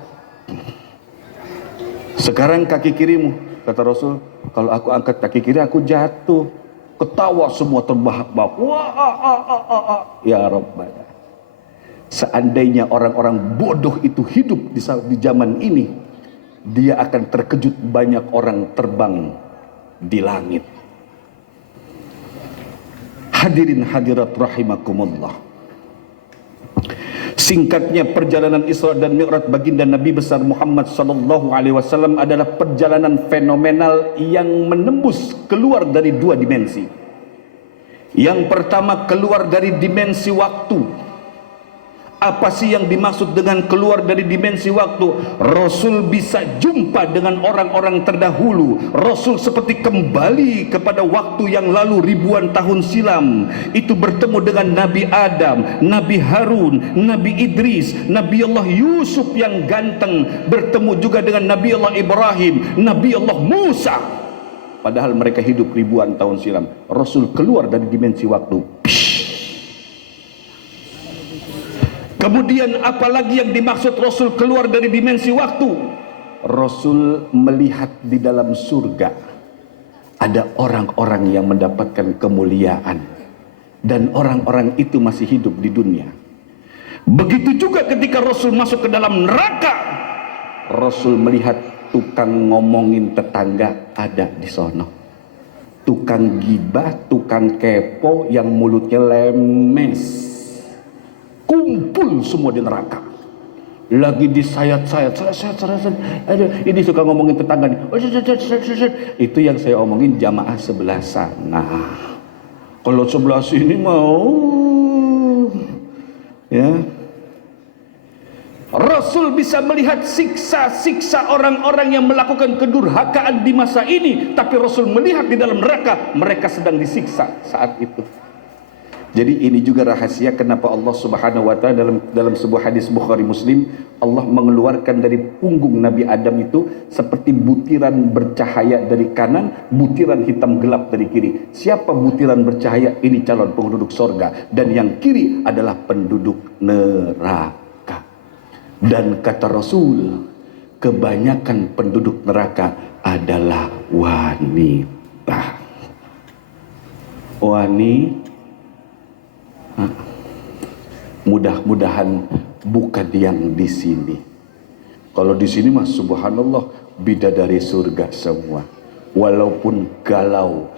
Sekarang kaki kirimu. Kata Rasul, kalau aku angkat kaki kiri aku jatuh. Ketawa semua terbahak-bahak. Ya Rabbana. Seandainya orang-orang bodoh itu hidup di zaman ini, dia akan terkejut banyak orang terbang di langit. Hadirin hadirat rahimakumullah. Singkatnya, perjalanan Isra dan Mi'raj baginda Nabi besar Muhammad sallallahu alaihi wasallam adalah perjalanan fenomenal yang menembus keluar dari 2 dimensi. Yang pertama, keluar dari dimensi waktu. Apa sih yang dimaksud dengan keluar dari dimensi waktu? Rasul bisa jumpa dengan orang-orang terdahulu. Rasul seperti kembali kepada waktu yang lalu ribuan tahun silam. Itu bertemu dengan Nabi Adam, Nabi Harun, Nabi Idris, Nabi Allah Yusuf yang ganteng. Bertemu juga dengan Nabi Allah Ibrahim, Nabi Allah Musa. Padahal mereka hidup ribuan tahun silam. Rasul keluar dari dimensi waktu. Kemudian apalagi yang dimaksud Rasul keluar dari dimensi waktu? Rasul melihat di dalam surga ada orang-orang yang mendapatkan kemuliaan, dan orang-orang itu masih hidup di dunia. Begitu juga ketika Rasul masuk ke dalam neraka, Rasul melihat tukang ngomongin tetangga ada di sono, tukang gibah, tukang kepo yang mulutnya lemes, kumpul semua di neraka. Lagi disayat-sayat, aduh, ini suka ngomongin tetangga nih. Itu yang saya omongin jamaah sebelah sana. Kalau sebelah sini mau, ya. Rasul bisa melihat siksa-siksa orang-orang yang melakukan kedurhakaan di masa ini, tapi Rasul melihat di dalam neraka mereka sedang disiksa saat itu. Jadi ini juga rahasia kenapa Allah Subhanahu wa taala dalam sebuah hadis Bukhari Muslim, Allah mengeluarkan dari punggung Nabi Adam itu seperti butiran bercahaya dari kanan, butiran hitam gelap dari kiri. Siapa butiran bercahaya? Ini calon penduduk sorga, dan yang kiri adalah penduduk neraka. Dan kata Rasul, kebanyakan penduduk neraka adalah wanita. Mudah-mudahan bukan yang di sini. Kalau di sini mah subhanallah, bidadari surga semua. Walaupun galau,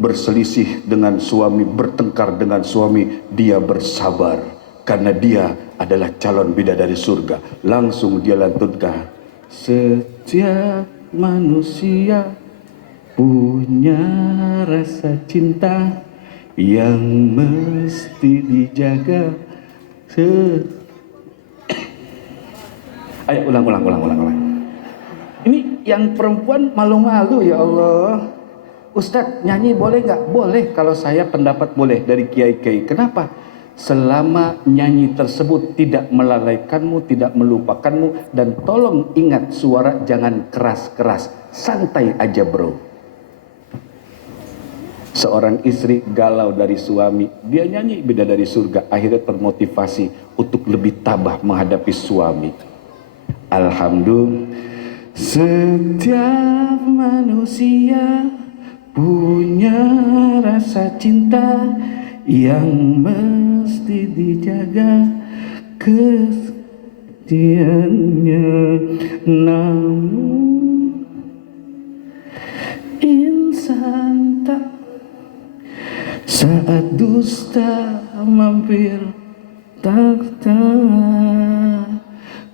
berselisih dengan suami, bertengkar dengan suami, dia bersabar karena dia adalah calon bidadari surga. Langsung dia lantunkan, setiap manusia punya rasa cinta yang mesti dijaga. Ayo ulang. Ini yang perempuan malu-malu, ya Allah. Ustadz, nyanyi boleh nggak? Boleh, kalau saya pendapat boleh dari kiai-kiai. Kenapa? Selama nyanyi tersebut tidak melalaikanmu, tidak melupakanmu, dan tolong ingat suara jangan keras-keras, santai aja bro. Seorang istri galau dari suami, dia nyanyi bidadari surga, akhirnya termotivasi untuk lebih tabah menghadapi suami. Alhamdulillah, setiap manusia punya rasa cinta yang mesti dijaga kesetiaannya, namun insan tak saat dusta mampir takhta,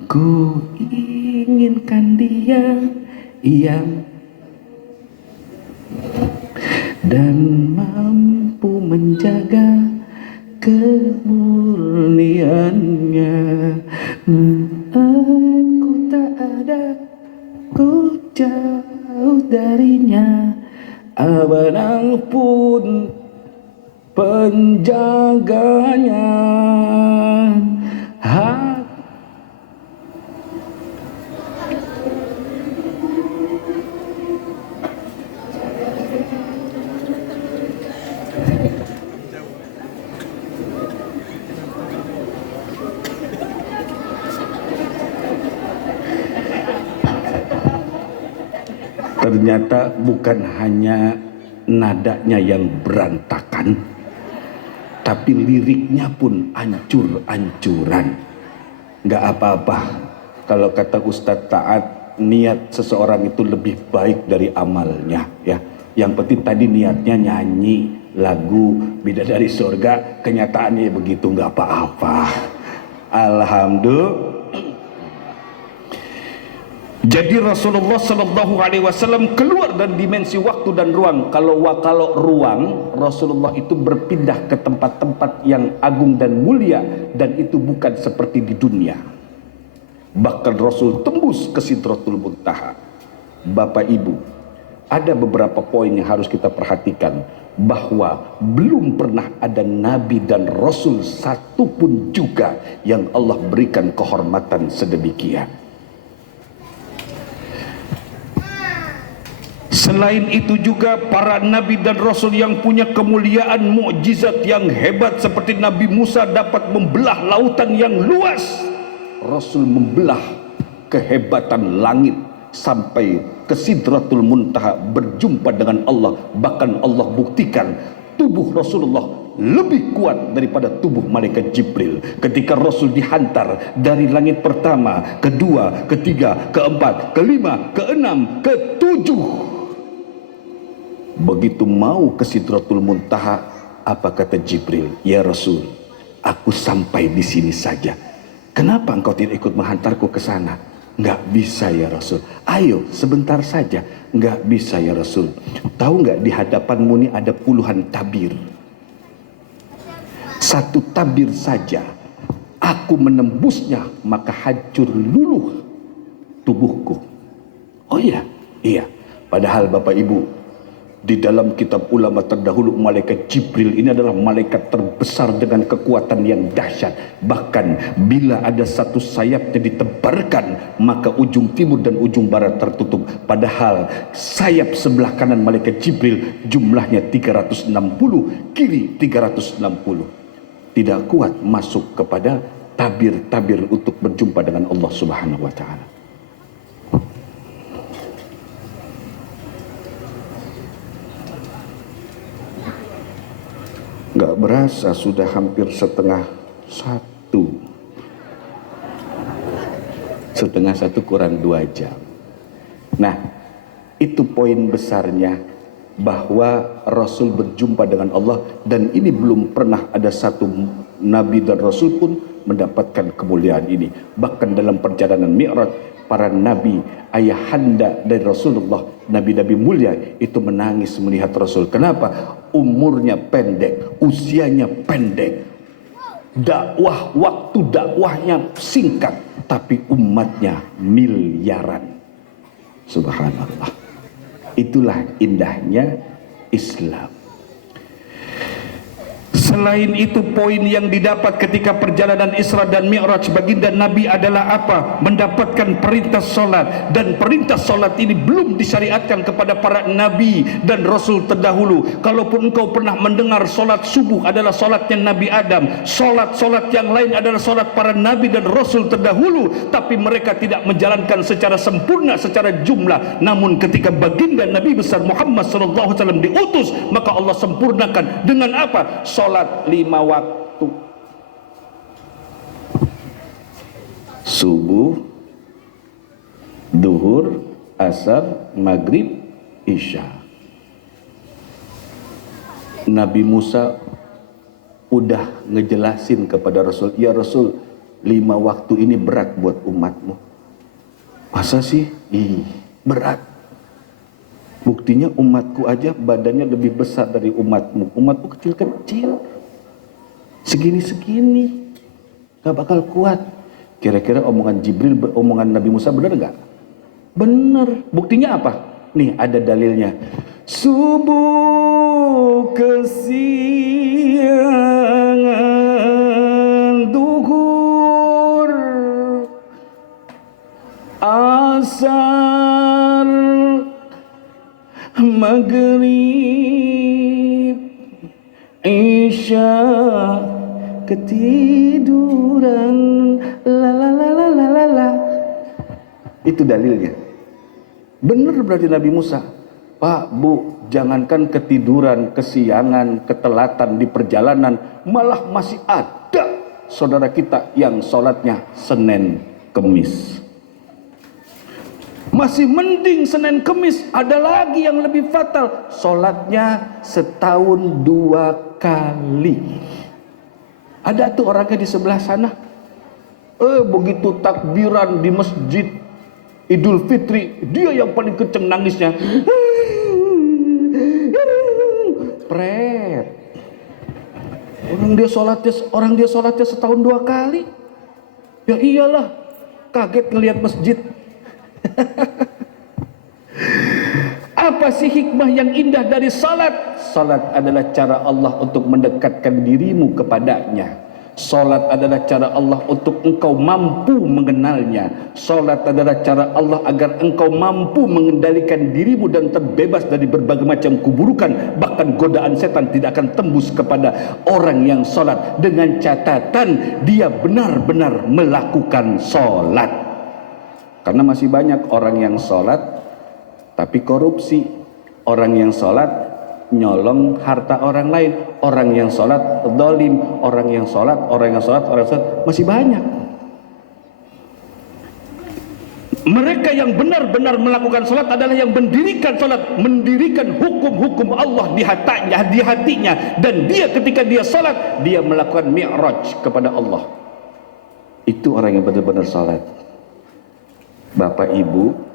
ku inginkan dia yang dan mampu menjaga kemurniannya. Aku tak ada, ku jauh darinya, abang pun penjaganya. Ternyata bukan hanya nadanya yang berantakan, tapi liriknya pun ancur-ancuran. Nggak apa-apa kalau kata Ustadz Taat, niat seseorang itu lebih baik dari amalnya, ya. Yang penting tadi niatnya nyanyi lagu Bidadari Surga, kenyataannya begitu, nggak apa-apa. Alhamdulillah. Jadi Rasulullah Shallallahu Alaihi Wasallam keluar dari dimensi waktu dan ruang. Kalau ruang, Rasulullah itu berpindah ke tempat-tempat yang agung dan mulia, dan itu bukan seperti di dunia. Bahkan Rasul tembus ke Sidratul Muntaha. Bapak Ibu, ada beberapa poin yang harus kita perhatikan, bahwa belum pernah ada nabi dan rasul satupun juga yang Allah berikan kehormatan sedemikian. Selain itu juga para nabi dan rasul yang punya kemuliaan mukjizat yang hebat seperti Nabi Musa dapat membelah lautan yang luas. Rasul membelah kehebatan langit sampai ke Sidratul Muntaha berjumpa dengan Allah. Bahkan Allah buktikan tubuh Rasulullah lebih kuat daripada tubuh malaikat Jibril. Ketika Rasul dihantar dari langit pertama, kedua, ketiga, keempat, kelima, keenam, ketujuh, begitu mau ke Sidratul Muntaha, apa kata Jibril? Ya Rasul, aku sampai di sini saja. Kenapa engkau tidak ikut menghantarku ke sana? Enggak bisa ya Rasul. Ayo sebentar saja. Enggak bisa ya Rasul. Tahu enggak, di hadapanmu ini ada puluhan tabir. Satu tabir saja aku menembusnya, maka hancur luluh tubuhku. Oh iya, iya. Padahal Bapak Ibu, di dalam kitab ulama terdahulu, malaikat Jibril ini adalah malaikat terbesar dengan kekuatan yang dahsyat. Bahkan bila ada satu sayapnya ditebarkan, maka ujung timur dan ujung barat tertutup. Padahal sayap sebelah kanan malaikat Jibril jumlahnya 360, kiri 360. Tidak kuat masuk kepada tabir-tabir untuk berjumpa dengan Allah Subhanahu wa taala. Nggak berasa sudah hampir setengah satu kurang 2 jam. Nah, itu poin besarnya, bahwa Rasul berjumpa dengan Allah, dan ini belum pernah ada satu nabi dan rasul pun mendapatkan kemuliaan ini. Bahkan dalam perjalanan Mi'raj, para nabi, ayahanda dari Rasulullah, nabi-nabi mulia itu menangis melihat Rasul. Kenapa? Umurnya pendek, usianya pendek, waktu dakwahnya singkat, tapi umatnya miliaran. Subhanallah. Itulah indahnya Islam. Selain itu, poin yang didapat ketika perjalanan Isra dan Mi'raj baginda Nabi adalah apa? Mendapatkan perintah solat. Dan perintah solat ini belum disyariatkan kepada para nabi dan rasul terdahulu. Kalaupun engkau pernah mendengar solat subuh adalah solatnya Nabi Adam, solat-solat yang lain adalah solat para nabi dan rasul terdahulu, tapi mereka tidak menjalankan secara sempurna secara jumlah. Namun ketika baginda Nabi besar Muhammad SAW diutus, maka Allah sempurnakan dengan apa? Solat 5 waktu. Subuh, duhur, asar, maghrib, isya. Nabi Musa udah ngejelasin kepada Rasul, ya Rasul, 5 waktu ini berat buat umatmu. Masa sih? Berat. Buktinya umatku aja badannya lebih besar dari umatmu. Umatku kecil-kecil, segini-segini, gak bakal kuat. Kira-kira omongan Jibril, omongan Nabi Musa benar gak? Benar. Buktinya apa? Nih ada dalilnya. Subuh kesiangan, duhur, asar, maghrib, isya, ketiduran, la. Itu dalilnya. Benar berarti Nabi Musa. Pak, Bu, jangankan ketiduran, kesiangan, ketelatan di perjalanan, malah masih ada saudara kita yang sholatnya Senin Kemis. Masih mending Senin Kemis, ada lagi yang lebih fatal, sholatnya setahun 2 kali. Ada tuh orangnya di sebelah sana, begitu takbiran di masjid, Idul Fitri dia yang paling kenceng nangisnya. Pret. Orang dia sholatnya setahun 2 kali. Ya iyalah, kaget ngelihat masjid. Apa sih hikmah yang indah dari salat? Salat adalah cara Allah untuk mendekatkan dirimu kepadanya. Salat adalah cara Allah untuk engkau mampu mengenalnya. Salat adalah cara Allah agar engkau mampu mengendalikan dirimu dan terbebas dari berbagai macam keburukan. Bahkan godaan setan tidak akan tembus kepada orang yang salat, dengan catatan dia benar-benar melakukan salat. Karena masih banyak orang yang salat tapi korupsi, orang yang sholat nyolong harta orang lain, orang yang sholat zalim, orang yang sholat masih banyak. Mereka yang benar-benar melakukan sholat adalah yang mendirikan sholat, mendirikan hukum-hukum Allah di hatinya, dan dia ketika dia sholat dia melakukan mi'raj kepada Allah. Itu orang yang benar-benar sholat. Bapak Ibu,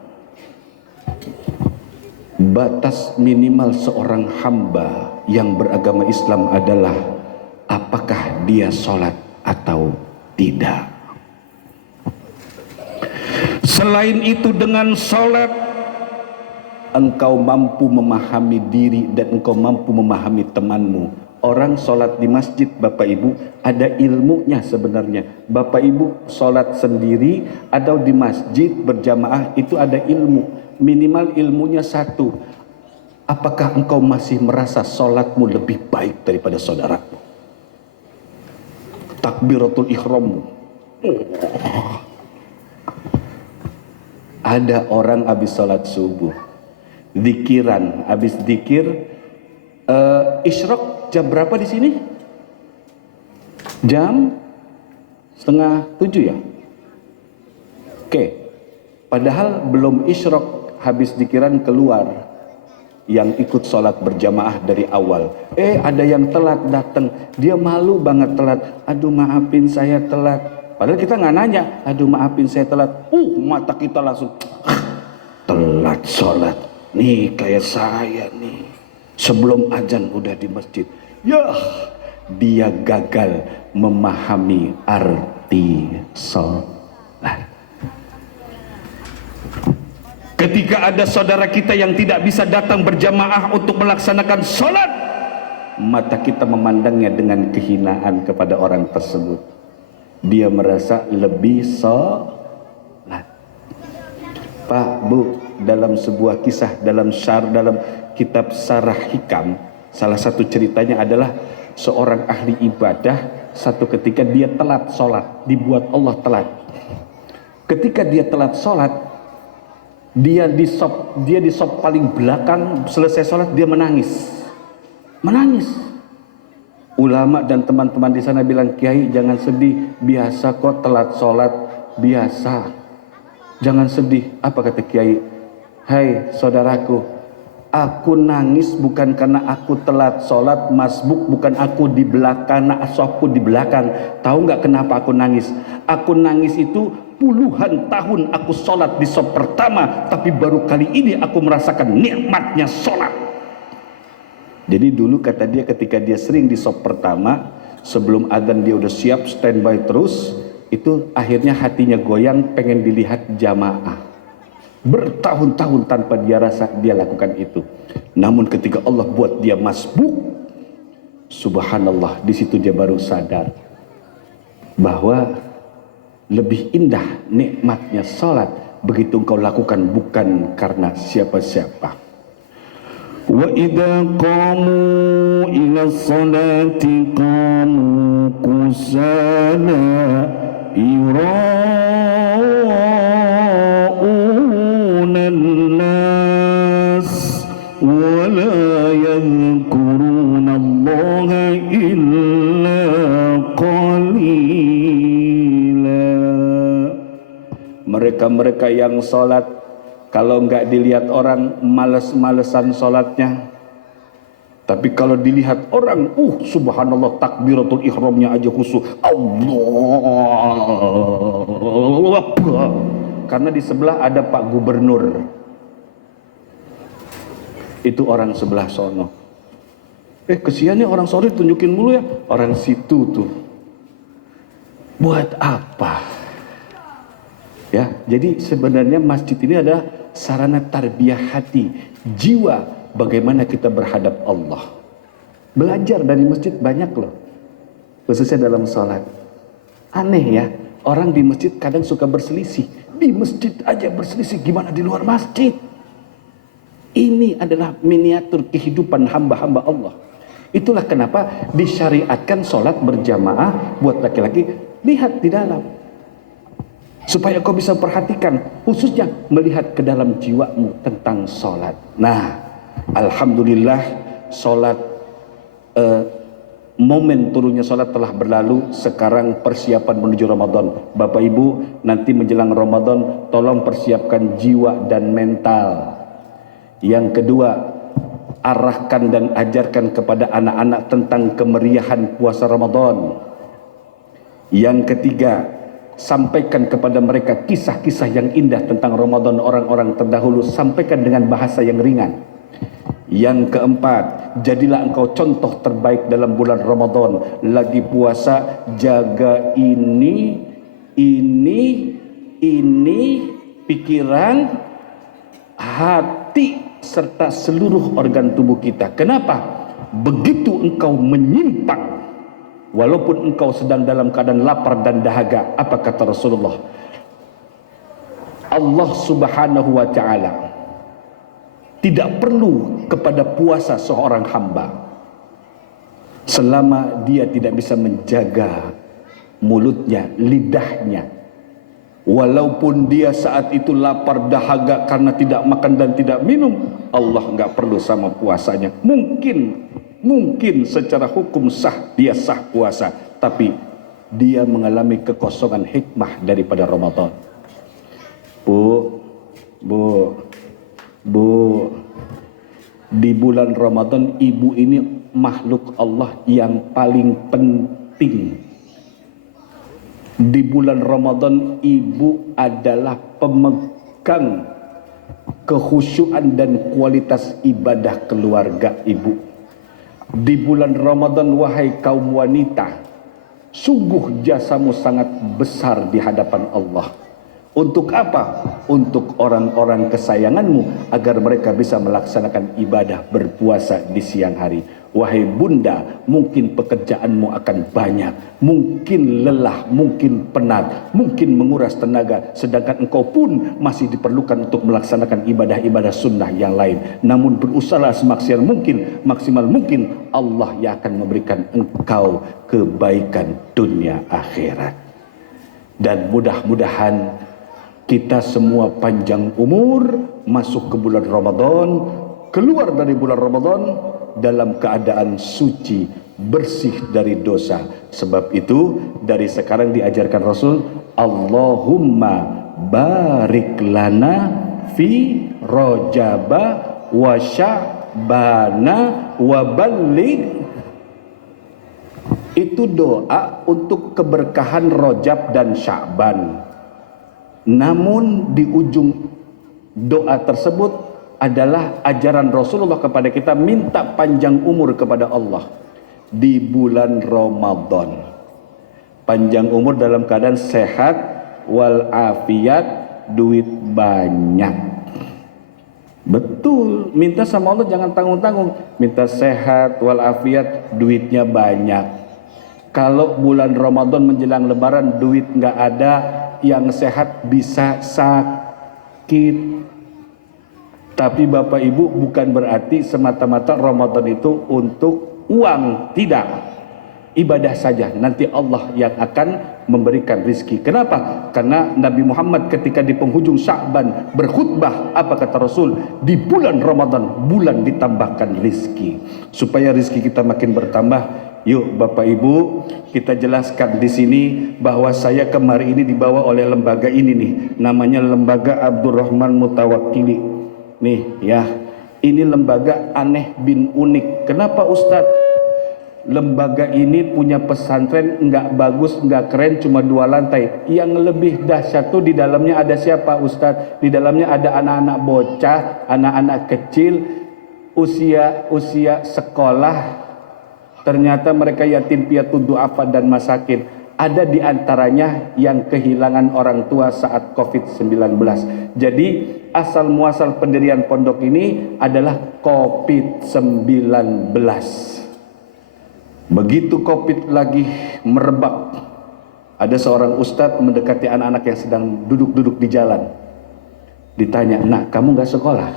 batas minimal seorang hamba yang beragama Islam adalah apakah dia sholat atau tidak. Selain itu, dengan sholat engkau mampu memahami diri dan engkau mampu memahami temanmu. Orang sholat di masjid, Bapak Ibu, ada ilmunya sebenarnya. Bapak Ibu sholat sendiri atau di masjid berjamaah, itu ada ilmu. Minimal ilmunya satu. Apakah engkau masih merasa sholatmu lebih baik daripada saudaramu? Takbiratul ihrammu. Ada orang habis sholat subuh, zikiran, habis zikir, isyraq jam berapa di sini? Jam 6:30 ya? Oke. Padahal belum isyraq, habis zikiran keluar yang ikut sholat berjamaah dari awal. Ada yang telat datang, dia malu banget telat. Aduh maafin saya telat. Padahal kita nggak nanya, aduh maafin saya telat. Mata kita langsung telat sholat. Nih kayak saya nih, sebelum azan udah di masjid. Dia gagal memahami arti sholat. Ketika ada saudara kita yang tidak bisa datang berjamaah untuk melaksanakan sholat, mata kita memandangnya dengan kehinaan kepada orang tersebut. Dia merasa lebih sholat. Pak, Bu, dalam sebuah kisah dalam kitab Sarah Hikam, salah satu ceritanya adalah seorang ahli ibadah satu ketika dia telat sholat, dibuat Allah telat. Ketika dia telat sholat, dia di sop paling belakang, selesai sholat dia menangis. Ulama dan teman-teman di sana bilang, Kiai jangan sedih, biasa kok telat sholat, biasa, jangan sedih. Apa kata Kiai? Hai saudaraku, aku nangis bukan karena aku telat sholat, masbuk bukan aku di belakang, asofku di belakang. Tahu nggak kenapa aku nangis? Aku nangis itu puluhan tahun aku sholat di sop pertama, tapi baru kali ini aku merasakan nikmatnya sholat. Jadi dulu kata dia ketika dia sering di sop pertama, sebelum adzan dia udah siap standby terus, itu akhirnya hatinya goyang pengen dilihat jamaah. Bertahun-tahun tanpa dia rasa dia lakukan itu. Namun ketika Allah buat dia masbuk, subhanallah, di situ dia baru sadar bahwa lebih indah nikmatnya salat begitu engkau lakukan bukan karena siapa-siapa. Wa idza qamu ila sholati qamu kusala yura'una an-nas wa la yadhkuruna Allaha illa qalila. Mereka-mereka yang sholat, kalau nggak dilihat orang males-malesan sholatnya, tapi kalau dilihat orang, subhanallah, takbiratul ihramnya aja khusyuk, Allah Akbar. karena di sebelah ada Pak Gubernur. Itu orang sebelah sono. Kesiannya orang sore tunjukin mulu ya, orang situ tuh. Buat apa? Ya, jadi sebenarnya masjid ini adalah sarana tarbiyah hati, jiwa, bagaimana kita berhadap Allah. Belajar dari masjid banyak loh, khususnya dalam sholat. Aneh ya, orang di masjid kadang suka berselisih. Di masjid aja berselisih, gimana di luar masjid? Ini adalah miniatur kehidupan hamba-hamba Allah. Itulah kenapa disyariatkan sholat berjamaah buat laki-laki. Lihat di dalam, supaya kau bisa perhatikan, khususnya melihat ke dalam jiwamu tentang sholat. Nah, alhamdulillah sholat, momen turunnya sholat telah berlalu. Sekarang persiapan menuju Ramadan. Bapak Ibu, nanti menjelang Ramadan tolong persiapkan jiwa dan mental. Yang kedua, arahkan dan ajarkan kepada anak-anak tentang kemeriahan puasa Ramadan. Yang ketiga, sampaikan kepada mereka kisah-kisah yang indah tentang Ramadan orang-orang terdahulu. Sampaikan dengan bahasa yang ringan. Yang keempat, jadilah engkau contoh terbaik dalam bulan Ramadan. Lagi puasa, jaga ini, pikiran, hati, serta seluruh organ tubuh kita. Kenapa? Begitu engkau menyimpang, walaupun engkau sedang dalam keadaan lapar dan dahaga, apa kata Rasulullah? Allah Subhanahu wa ta'ala tidak perlu kepada puasa seorang hamba selama dia tidak bisa menjaga mulutnya, lidahnya. Walaupun dia saat itu lapar dahaga karena tidak makan dan tidak minum, Allah nggak perlu sama puasanya. Mungkin secara hukum sah, dia sah puasa, tapi dia mengalami kekosongan hikmah daripada Ramadan. Bu, di bulan Ramadan ibu ini makhluk Allah yang paling penting. Di bulan Ramadan ibu adalah pemegang kekhusyuan dan kualitas ibadah keluarga ibu. Di bulan Ramadan, wahai kaum wanita, sungguh jasamu sangat besar di hadapan Allah. Untuk apa? Untuk orang-orang kesayanganmu, agar mereka bisa melaksanakan ibadah berpuasa di siang hari. Wahai bunda, mungkin pekerjaanmu akan banyak, mungkin lelah, mungkin penat, mungkin menguras tenaga, sedangkan engkau pun masih diperlukan untuk melaksanakan ibadah-ibadah sunnah yang lain. Namun berusaha semaksimal mungkin Allah yang akan memberikan engkau kebaikan dunia akhirat. Dan mudah-mudahan kita semua panjang umur, masuk ke bulan Ramadan, keluar dari bulan Ramadan dalam keadaan suci, bersih dari dosa. Sebab itu dari sekarang diajarkan Rasul, Allahumma barik lana fi Rajaba wa Sya'bana wa balligh. Itu doa untuk keberkahan Rajab dan Sya'ban. Namun di ujung doa tersebut adalah ajaran Rasulullah kepada kita, minta panjang umur kepada Allah di bulan Ramadan. Panjang umur dalam keadaan sehat walafiat, duit banyak. Betul, minta sama Allah jangan tanggung-tanggung. Minta sehat walafiat, duitnya banyak. Kalau bulan Ramadan menjelang lebaran duit nggak ada, yang sehat bisa sakit. Tapi Bapak Ibu, bukan berarti semata-mata Ramadan itu untuk uang, tidak. Ibadah saja, nanti Allah yang akan memberikan rizki. Kenapa? Karena Nabi Muhammad ketika di penghujung Sya'ban berkhutbah, apa kata Rasul? Di bulan Ramadan, bulan ditambahkan rizki. Supaya rizki kita makin bertambah, yuk Bapak Ibu, kita jelaskan di sini bahwa saya kemarin ini dibawa oleh lembaga ini nih, namanya Lembaga Abdurrahman Mutawakkili. Nih ya, ini lembaga aneh bin unik. Kenapa Ustadz? lembaga ini punya pesantren nggak bagus, nggak keren, cuma 2 lantai. Yang lebih dahsyat tuh di dalamnya ada siapa Ustadz? Di dalamnya ada anak-anak bocah, anak-anak kecil, usia sekolah. Ternyata mereka yatim piatu, duafa dan masakin. Ada di antaranya yang kehilangan orang tua saat COVID-19. Jadi asal muasal pendirian pondok ini adalah COVID-19. Begitu COVID lagi merebak, ada seorang ustadz mendekati anak-anak yang sedang duduk-duduk di jalan. Ditanya, "Nak, kamu nggak sekolah?"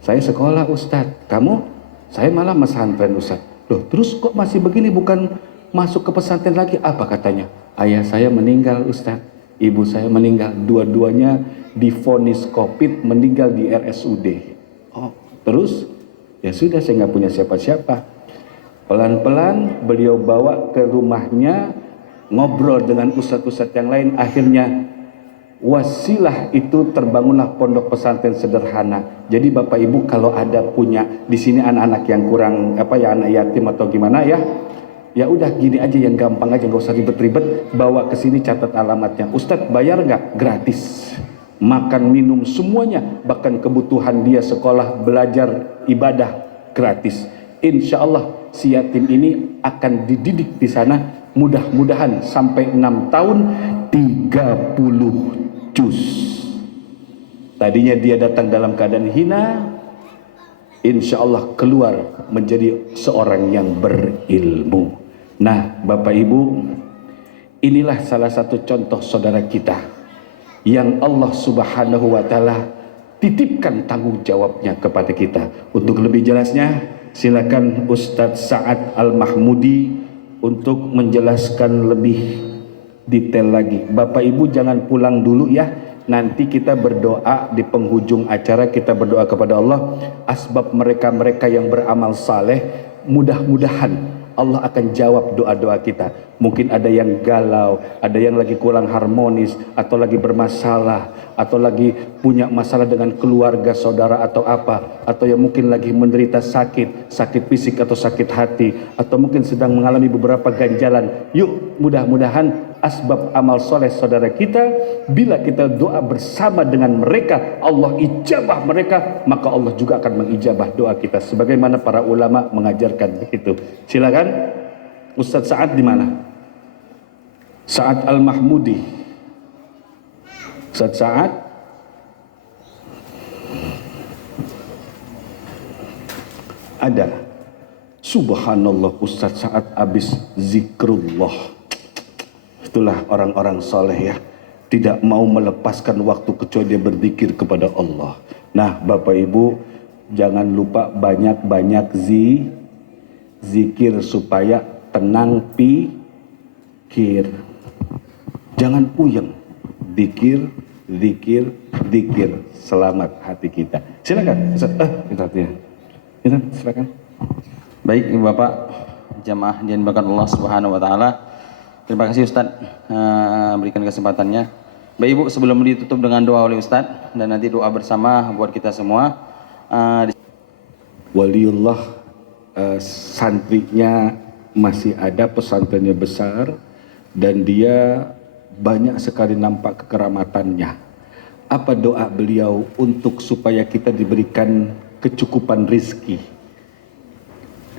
"Saya sekolah ustadz." "Kamu?" "Saya malah pesantren ustadz." "Loh, terus kok masih begini, bukan masuk ke pesantren lagi?" "Apa?" katanya. "Ayah saya meninggal ustadz, ibu saya meninggal, dua-duanya divonis COVID, meninggal di RSUD." "Oh, terus?" "Ya sudah, saya nggak punya siapa-siapa." Pelan-pelan beliau bawa ke rumahnya, ngobrol dengan ustadz-ustadz yang lain. Akhirnya wasilah itu terbangunlah pondok pesantren sederhana. Jadi Bapak Ibu kalau ada punya di sini anak-anak yang kurang anak yatim atau gimana ya udah gini aja, yang gampang aja, nggak usah ribet-ribet, bawa ke sini, catat alamatnya. "Ustadz, bayar nggak?" "Gratis. Makan minum semuanya, bahkan kebutuhan dia sekolah, belajar, ibadah gratis." Insya Allah si yatim ini akan dididik di sana, mudah-mudahan sampai 6 tahun 30 juz. Tadinya dia datang dalam keadaan hina, insya Allah keluar menjadi seorang yang berilmu. Nah Bapak Ibu, inilah salah satu contoh saudara kita yang Allah Subhanahu wa Ta'ala titipkan tanggung jawabnya kepada kita. Untuk lebih jelasnya silakan Ustadz Sa'ad Al-Mahmudi untuk menjelaskan lebih detail lagi. Bapak Ibu jangan pulang dulu ya, nanti kita berdoa di penghujung acara, kita berdoa kepada Allah asbab mereka-mereka yang beramal saleh, mudah-mudahan Allah akan jawab doa-doa kita. Mungkin ada yang galau, ada yang lagi kurang harmonis, atau lagi bermasalah, atau lagi punya masalah dengan keluarga, saudara atau apa, atau yang mungkin lagi menderita sakit fisik atau sakit hati, atau mungkin sedang mengalami beberapa ganjalan. Yuk mudah-mudahan asbab amal soleh saudara kita, bila kita doa bersama dengan mereka, Allah ijabah mereka, maka Allah juga akan mengijabah doa kita, sebagaimana para ulama mengajarkan begitu. Silakan Ustadz Sa'ad di mana? Sa'ad Al-Mahmudi. Ustadz Sa'ad. Ada. Subhanallah, Ustadz Sa'ad habis zikrullah. Itulah orang-orang soleh ya, tidak mau melepaskan waktu kecuali dia berzikir kepada Allah. Nah Bapak Ibu jangan lupa banyak-banyak zikir supaya tenang pikir, jangan puyeng. Zikir, selamat hati kita. Silakan silakan. Baik Ibu Bapak jamaah yang dimuliakan Allah Subhanahu wa Ta'ala, terima kasih Ustadz berikan kesempatannya. Baik Ibu, sebelum ditutup dengan doa oleh Ustadz dan nanti doa bersama buat kita semua. Waliullah santrinya masih ada, pesantrennya besar dan dia banyak sekali nampak kekeramatannya. Apa doa beliau untuk supaya kita diberikan kecukupan rizki?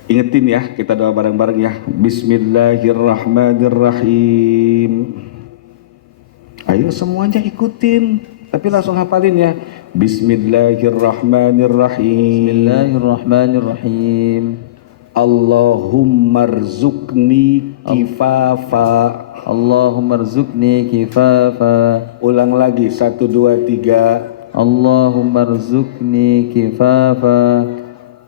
Ingetin ya, kita doa bareng-bareng ya. Bismillahirrahmanirrahim. Ayo semuanya ikutin, tapi langsung hafalin ya. Bismillahirrahmanirrahim. Bismillahirrahmanirrahim. Allahumma rzuqni kifafa. Allahumma rzuqni kifafa. Ulang lagi, 1, 2, 3. Allahumma rzuqni kifafa.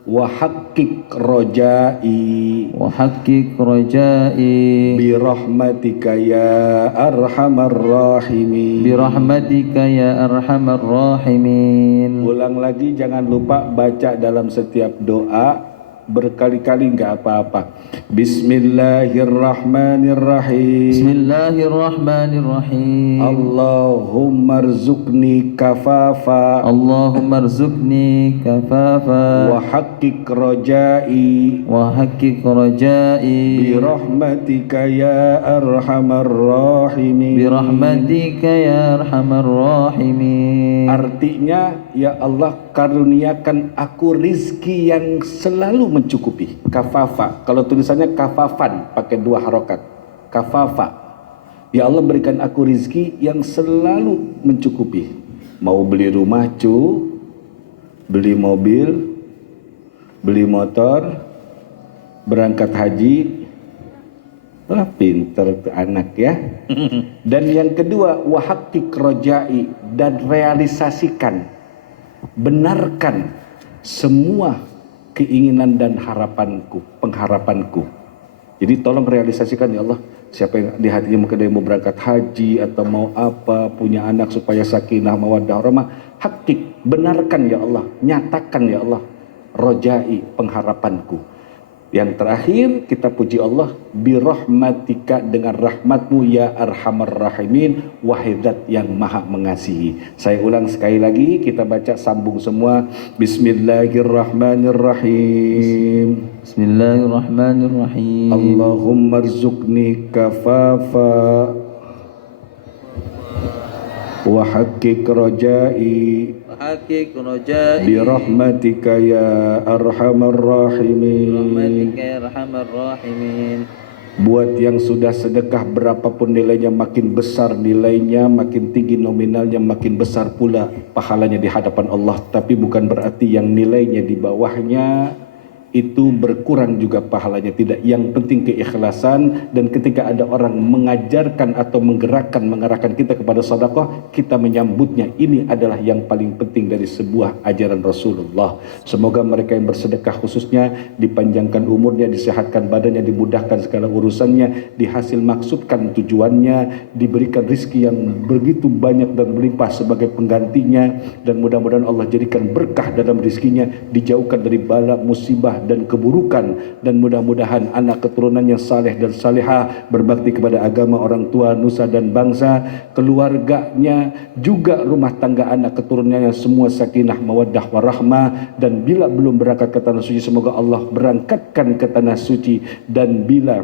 Wa haqqiq rojai. Wa haqqiq rojai. Birahmatika ya arhamar rahimin. Birahmatika ya arhamar rahimin. Ulang lagi, jangan lupa baca dalam setiap doa berkali-kali nggak apa-apa. Bismillahirrahmanirrahim. Bismillahirrahmanirrahim. Allahumma rzuqni kafafa Allahumma rzuqni kafafa wa haqiq rajai wa haqiq rajai bi rahmatika ya arhamar rahimin. bi rahmatika ya arhamar rahimin. Artinya, ya Allah karuniakan aku rizki yang selalu mencukupi. Kafafa, kalau tulisannya kafafan pakai 2 harokat. Kafafa, ya Allah berikan aku rizki yang selalu mencukupi. Mau beli rumah beli mobil, beli motor, berangkat haji. Wah, pinter tuh anak ya. Dan yang kedua, wahaqqiq rojai, dan realisasikan, benarkan semua keinginan dan harapanku, pengharapanku. Jadi tolong realisasikan ya Allah. Siapa yang di hatinya mungkin ada yang mau berangkat haji atau mau apa, punya anak supaya sakinah mawaddah warahmah, haqqiq, benarkan ya Allah, nyatakan ya Allah, rojai, pengharapanku. Yang terakhir kita puji Allah, birahmatika, dengan rahmatmu ya arhamar rahimin, wahai zat yang maha mengasihi. Saya ulang sekali lagi, kita baca sambung semua. Bismillahirrahmanirrahim. Bismillahirrahmanirrahim. Allahumma rzuqni kafafa wa haqiq rajai Haqiq rajai bi rahmatika ya arhamar rahimin. rahmatika ya arhamar rahimin. Buat yang sudah sedekah berapapun nilainya, makin besar nilainya, makin tinggi nominalnya, makin besar pula pahalanya di hadapan Allah. Tapi bukan berarti yang nilainya di bawahnya itu berkurang juga pahalanya, tidak. Yang penting keikhlasan, dan ketika ada orang mengajarkan atau mengarahkan kita kepada sedekah, kita menyambutnya. Ini adalah yang paling penting dari sebuah ajaran Rasulullah. Semoga mereka yang bersedekah khususnya dipanjangkan umurnya, disehatkan badannya, dimudahkan segala urusannya, dihasil maksudkan tujuannya, diberikan rizki yang begitu banyak dan melimpah sebagai penggantinya, dan mudah-mudahan Allah jadikan berkah dalam rizkinya, dijauhkan dari bala, musibah dan keburukan, dan mudah-mudahan anak keturunannya saleh dan salihah, berbakti kepada agama, orang tua, nusa dan bangsa, keluarganya juga rumah tangga anak keturunannya semua sakinah mawaddah warahmah. Dan bila belum berangkat ke tanah suci, semoga Allah berangkatkan ke tanah suci, dan bila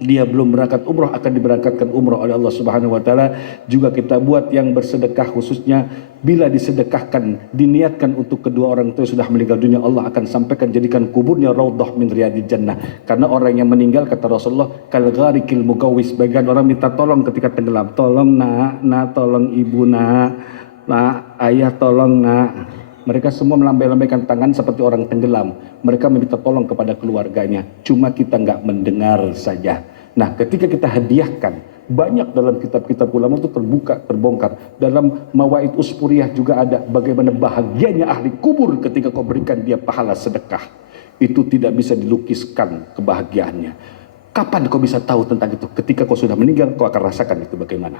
dia belum berangkat umroh akan diberangkatkan umroh oleh Allah Subhanahu wa taala. Juga kita buat yang bersedekah, khususnya bila disedekahkan, diniatkan untuk kedua orang tua sudah meninggal dunia, Allah akan sampaikan jadikan kuburnya raudhah min riyadil jannah. Karena orang yang meninggal, kata Rasulullah, kal gharikil mugawis, bagian orang minta tolong ketika tenggelam. Tolong nak, tolong ibu nak, ayah tolong nak. Mereka semua melambai-lambaikan tangan seperti orang tenggelam. Mereka meminta tolong kepada keluarganya. Cuma kita nggak mendengar saja. Nah, ketika kita hadiahkan, banyak dalam kitab-kitab ulama itu terbuka, terbongkar. Dalam Mawaid Uspuriyah juga ada bagaimana bahagianya ahli kubur ketika kau berikan dia pahala sedekah. Itu tidak bisa dilukiskan kebahagiaannya. Kapan kau bisa tahu tentang itu? Ketika kau sudah meninggal, kau akan rasakan itu bagaimana.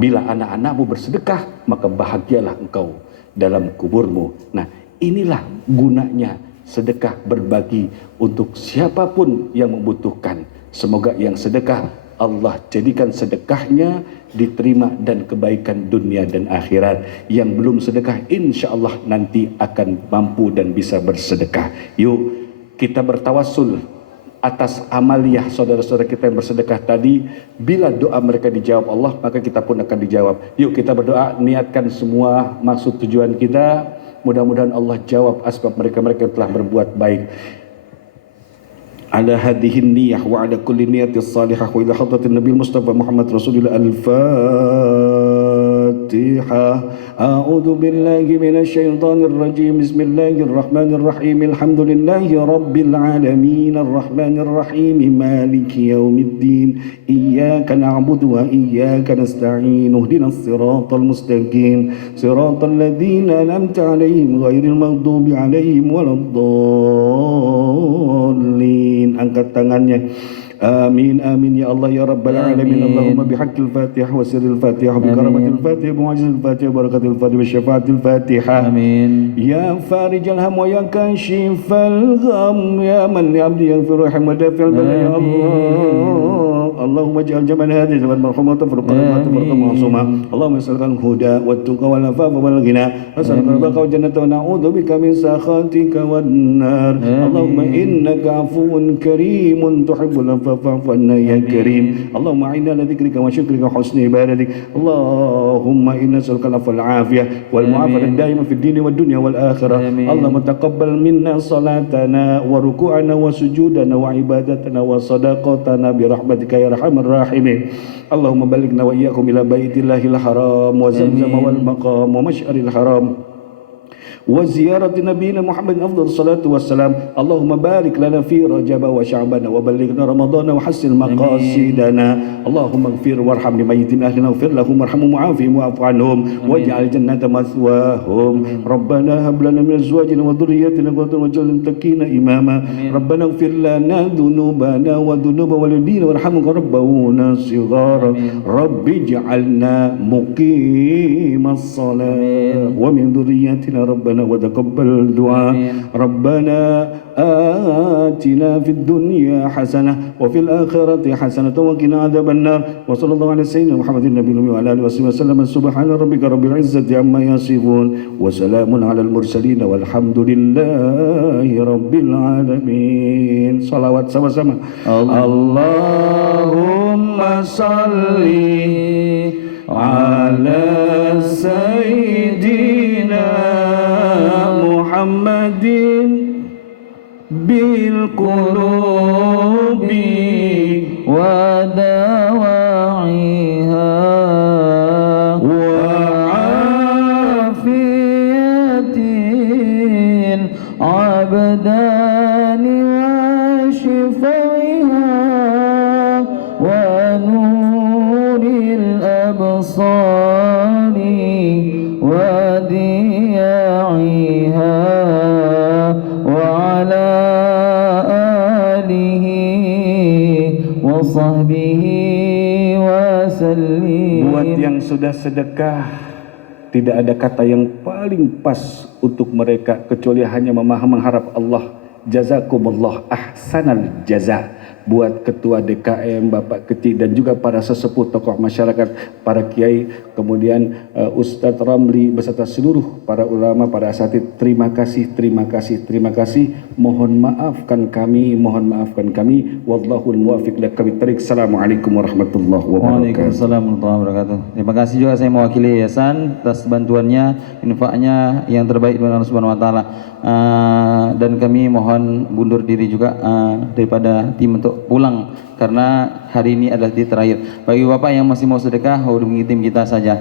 Bila anak-anakmu bersedekah, maka bahagialah engkau dalam kuburmu. Nah, inilah gunanya sedekah, berbagi untuk siapapun yang membutuhkan. Semoga yang sedekah Allah jadikan sedekahnya diterima dan kebaikan dunia dan akhirat. Yang belum sedekah insya Allah nanti akan mampu dan bisa bersedekah. Yuk kita bertawassul atas amaliyah saudara-saudara kita yang bersedekah tadi. Bila doa mereka dijawab Allah, maka kita pun akan dijawab. Yuk kita berdoa, niatkan semua maksud tujuan kita. Mudah-mudahan Allah jawab asbab mereka-mereka yang telah berbuat baik. Ala hadihin niyah wa ala kulli niyatis salihah wa ila hadratin Nabi Mustafa Muhammad Rasulullah al-Fatihah. A'udzu billahi minasy syaithanir rajim. Bismillahirrahmanirrahim. Alhamdulillahi rabbil alamin arrahmanir rahim maliki yaumiddin. Iyyaka na'budu wa iyyaka nasta'in. Ihdinas siratal mustaqim. Siratal ladzina an'amta 'alaihim ghairil maghdubi 'alaihim waladdallin. Angkat tangannya. آمين آمين يا الله يا رب العالمين. اللهم بحق الفاتحة وسر الفاتحة بكرامة الفاتحة بمعجزة الفاتحة وبركة الفاتحة بشفاعة الفاتحة. آمين. يا فارج الهم ويا كاشف الغم يا من لعبدي يغفر رحم ودافع البلاء يا الله. اللهم اجعل جمع هذه الجمال مرحومة فرقنا تفرقا معصومة. اللهم اسألك الهدى والتقى والعفاف والغنى، نسألك البقاء والجنة ونعوذ بك من سخطك والنار. اللهم إنك عفو كريم تحب العفو فاعف عنا يا كريم. اللهم أعنا على ذكرك وشكرك وحسن عبادتك. اللهم إنا نسألك العفو والعافية والمعافاة الدائمة في الدين والدنيا والآخرة. اللهم تقبل منا صلاتنا وركوعنا وسجودنا وعبادتنا وصدقاتنا برحمتك يا أرحم الراحمين. اللهم بلغنا وإياكم إلى بيت الله الحرام وزمزم والمقام ومشعر الحرام وزيارة نبينا محمد أفضل الصلاة والسلام. اللهم بارك لنا في رجب وشعبنا وبلغنا رمضان وحسن مقاصدنا. اللهم اغفر وارحم لميتنا أهلنا واغفر لهم وارحمهم وعافهم واعف عنهم واجعل الجنة مثواهم. ربنا هب لنا من أزواجنا وذرياتنا قرة أعين واجعلنا للمتقين إماما. ربنا اغفر لنا ذنوبنا وذنوب والدينا وارحمهم ربنا صغارا. رب اجعلنا مقيم الصلاة ومن ذرياتنا ربنا وتقبل الدعاء. ربنا آتنا في الدنيا حسنة وفي الآخرة حسنة وقنا عذاب النار. وصلى الله على سيدنا محمد النبي الأمي وعلى آله وصحبه وسلم. سبحان ربك رب العزة عما يصفون وسلام على المرسلين والحمد لله رب العالمين. صلوات sama-sama. Allahumma salli ala sayyidina Muhammadin bil qulubi wa dawa'iha wa afiyatin abdani wa shifaiha wa nuril absari wa diya'iha wa ala alihi wa sahbihi wa sallim. Buat yang sudah sedekah, tidak ada kata yang paling pas untuk mereka kecuali hanya mengharap Allah jazakumullah ahsanal jaza. Buat ketua DKM, Bapak Kecil dan juga para sesepuh tokoh masyarakat, para kiai, kemudian Ustadz Ramli beserta seluruh para ulama, para asatidz, terima kasih, terima kasih, terima kasih. Mohon maafkan kami, mohon maafkan kami. Wallahul muwaffiq liaqwamit thoriq. Assalamualaikum warahmatullahi wabarakatuh. Waalaikumsalam warahmatullahi wabarakatuh. Terima kasih juga saya mewakili yayasan atas bantuannya, infaknya yang terbaik dari Allah Subhanahu wa taala. Dan kami mohon mundur diri juga daripada tim untuk pulang karena hari ini adalah di terakhir. Bagi Bapak yang masih mau sedekah, hubungi tim kita saja.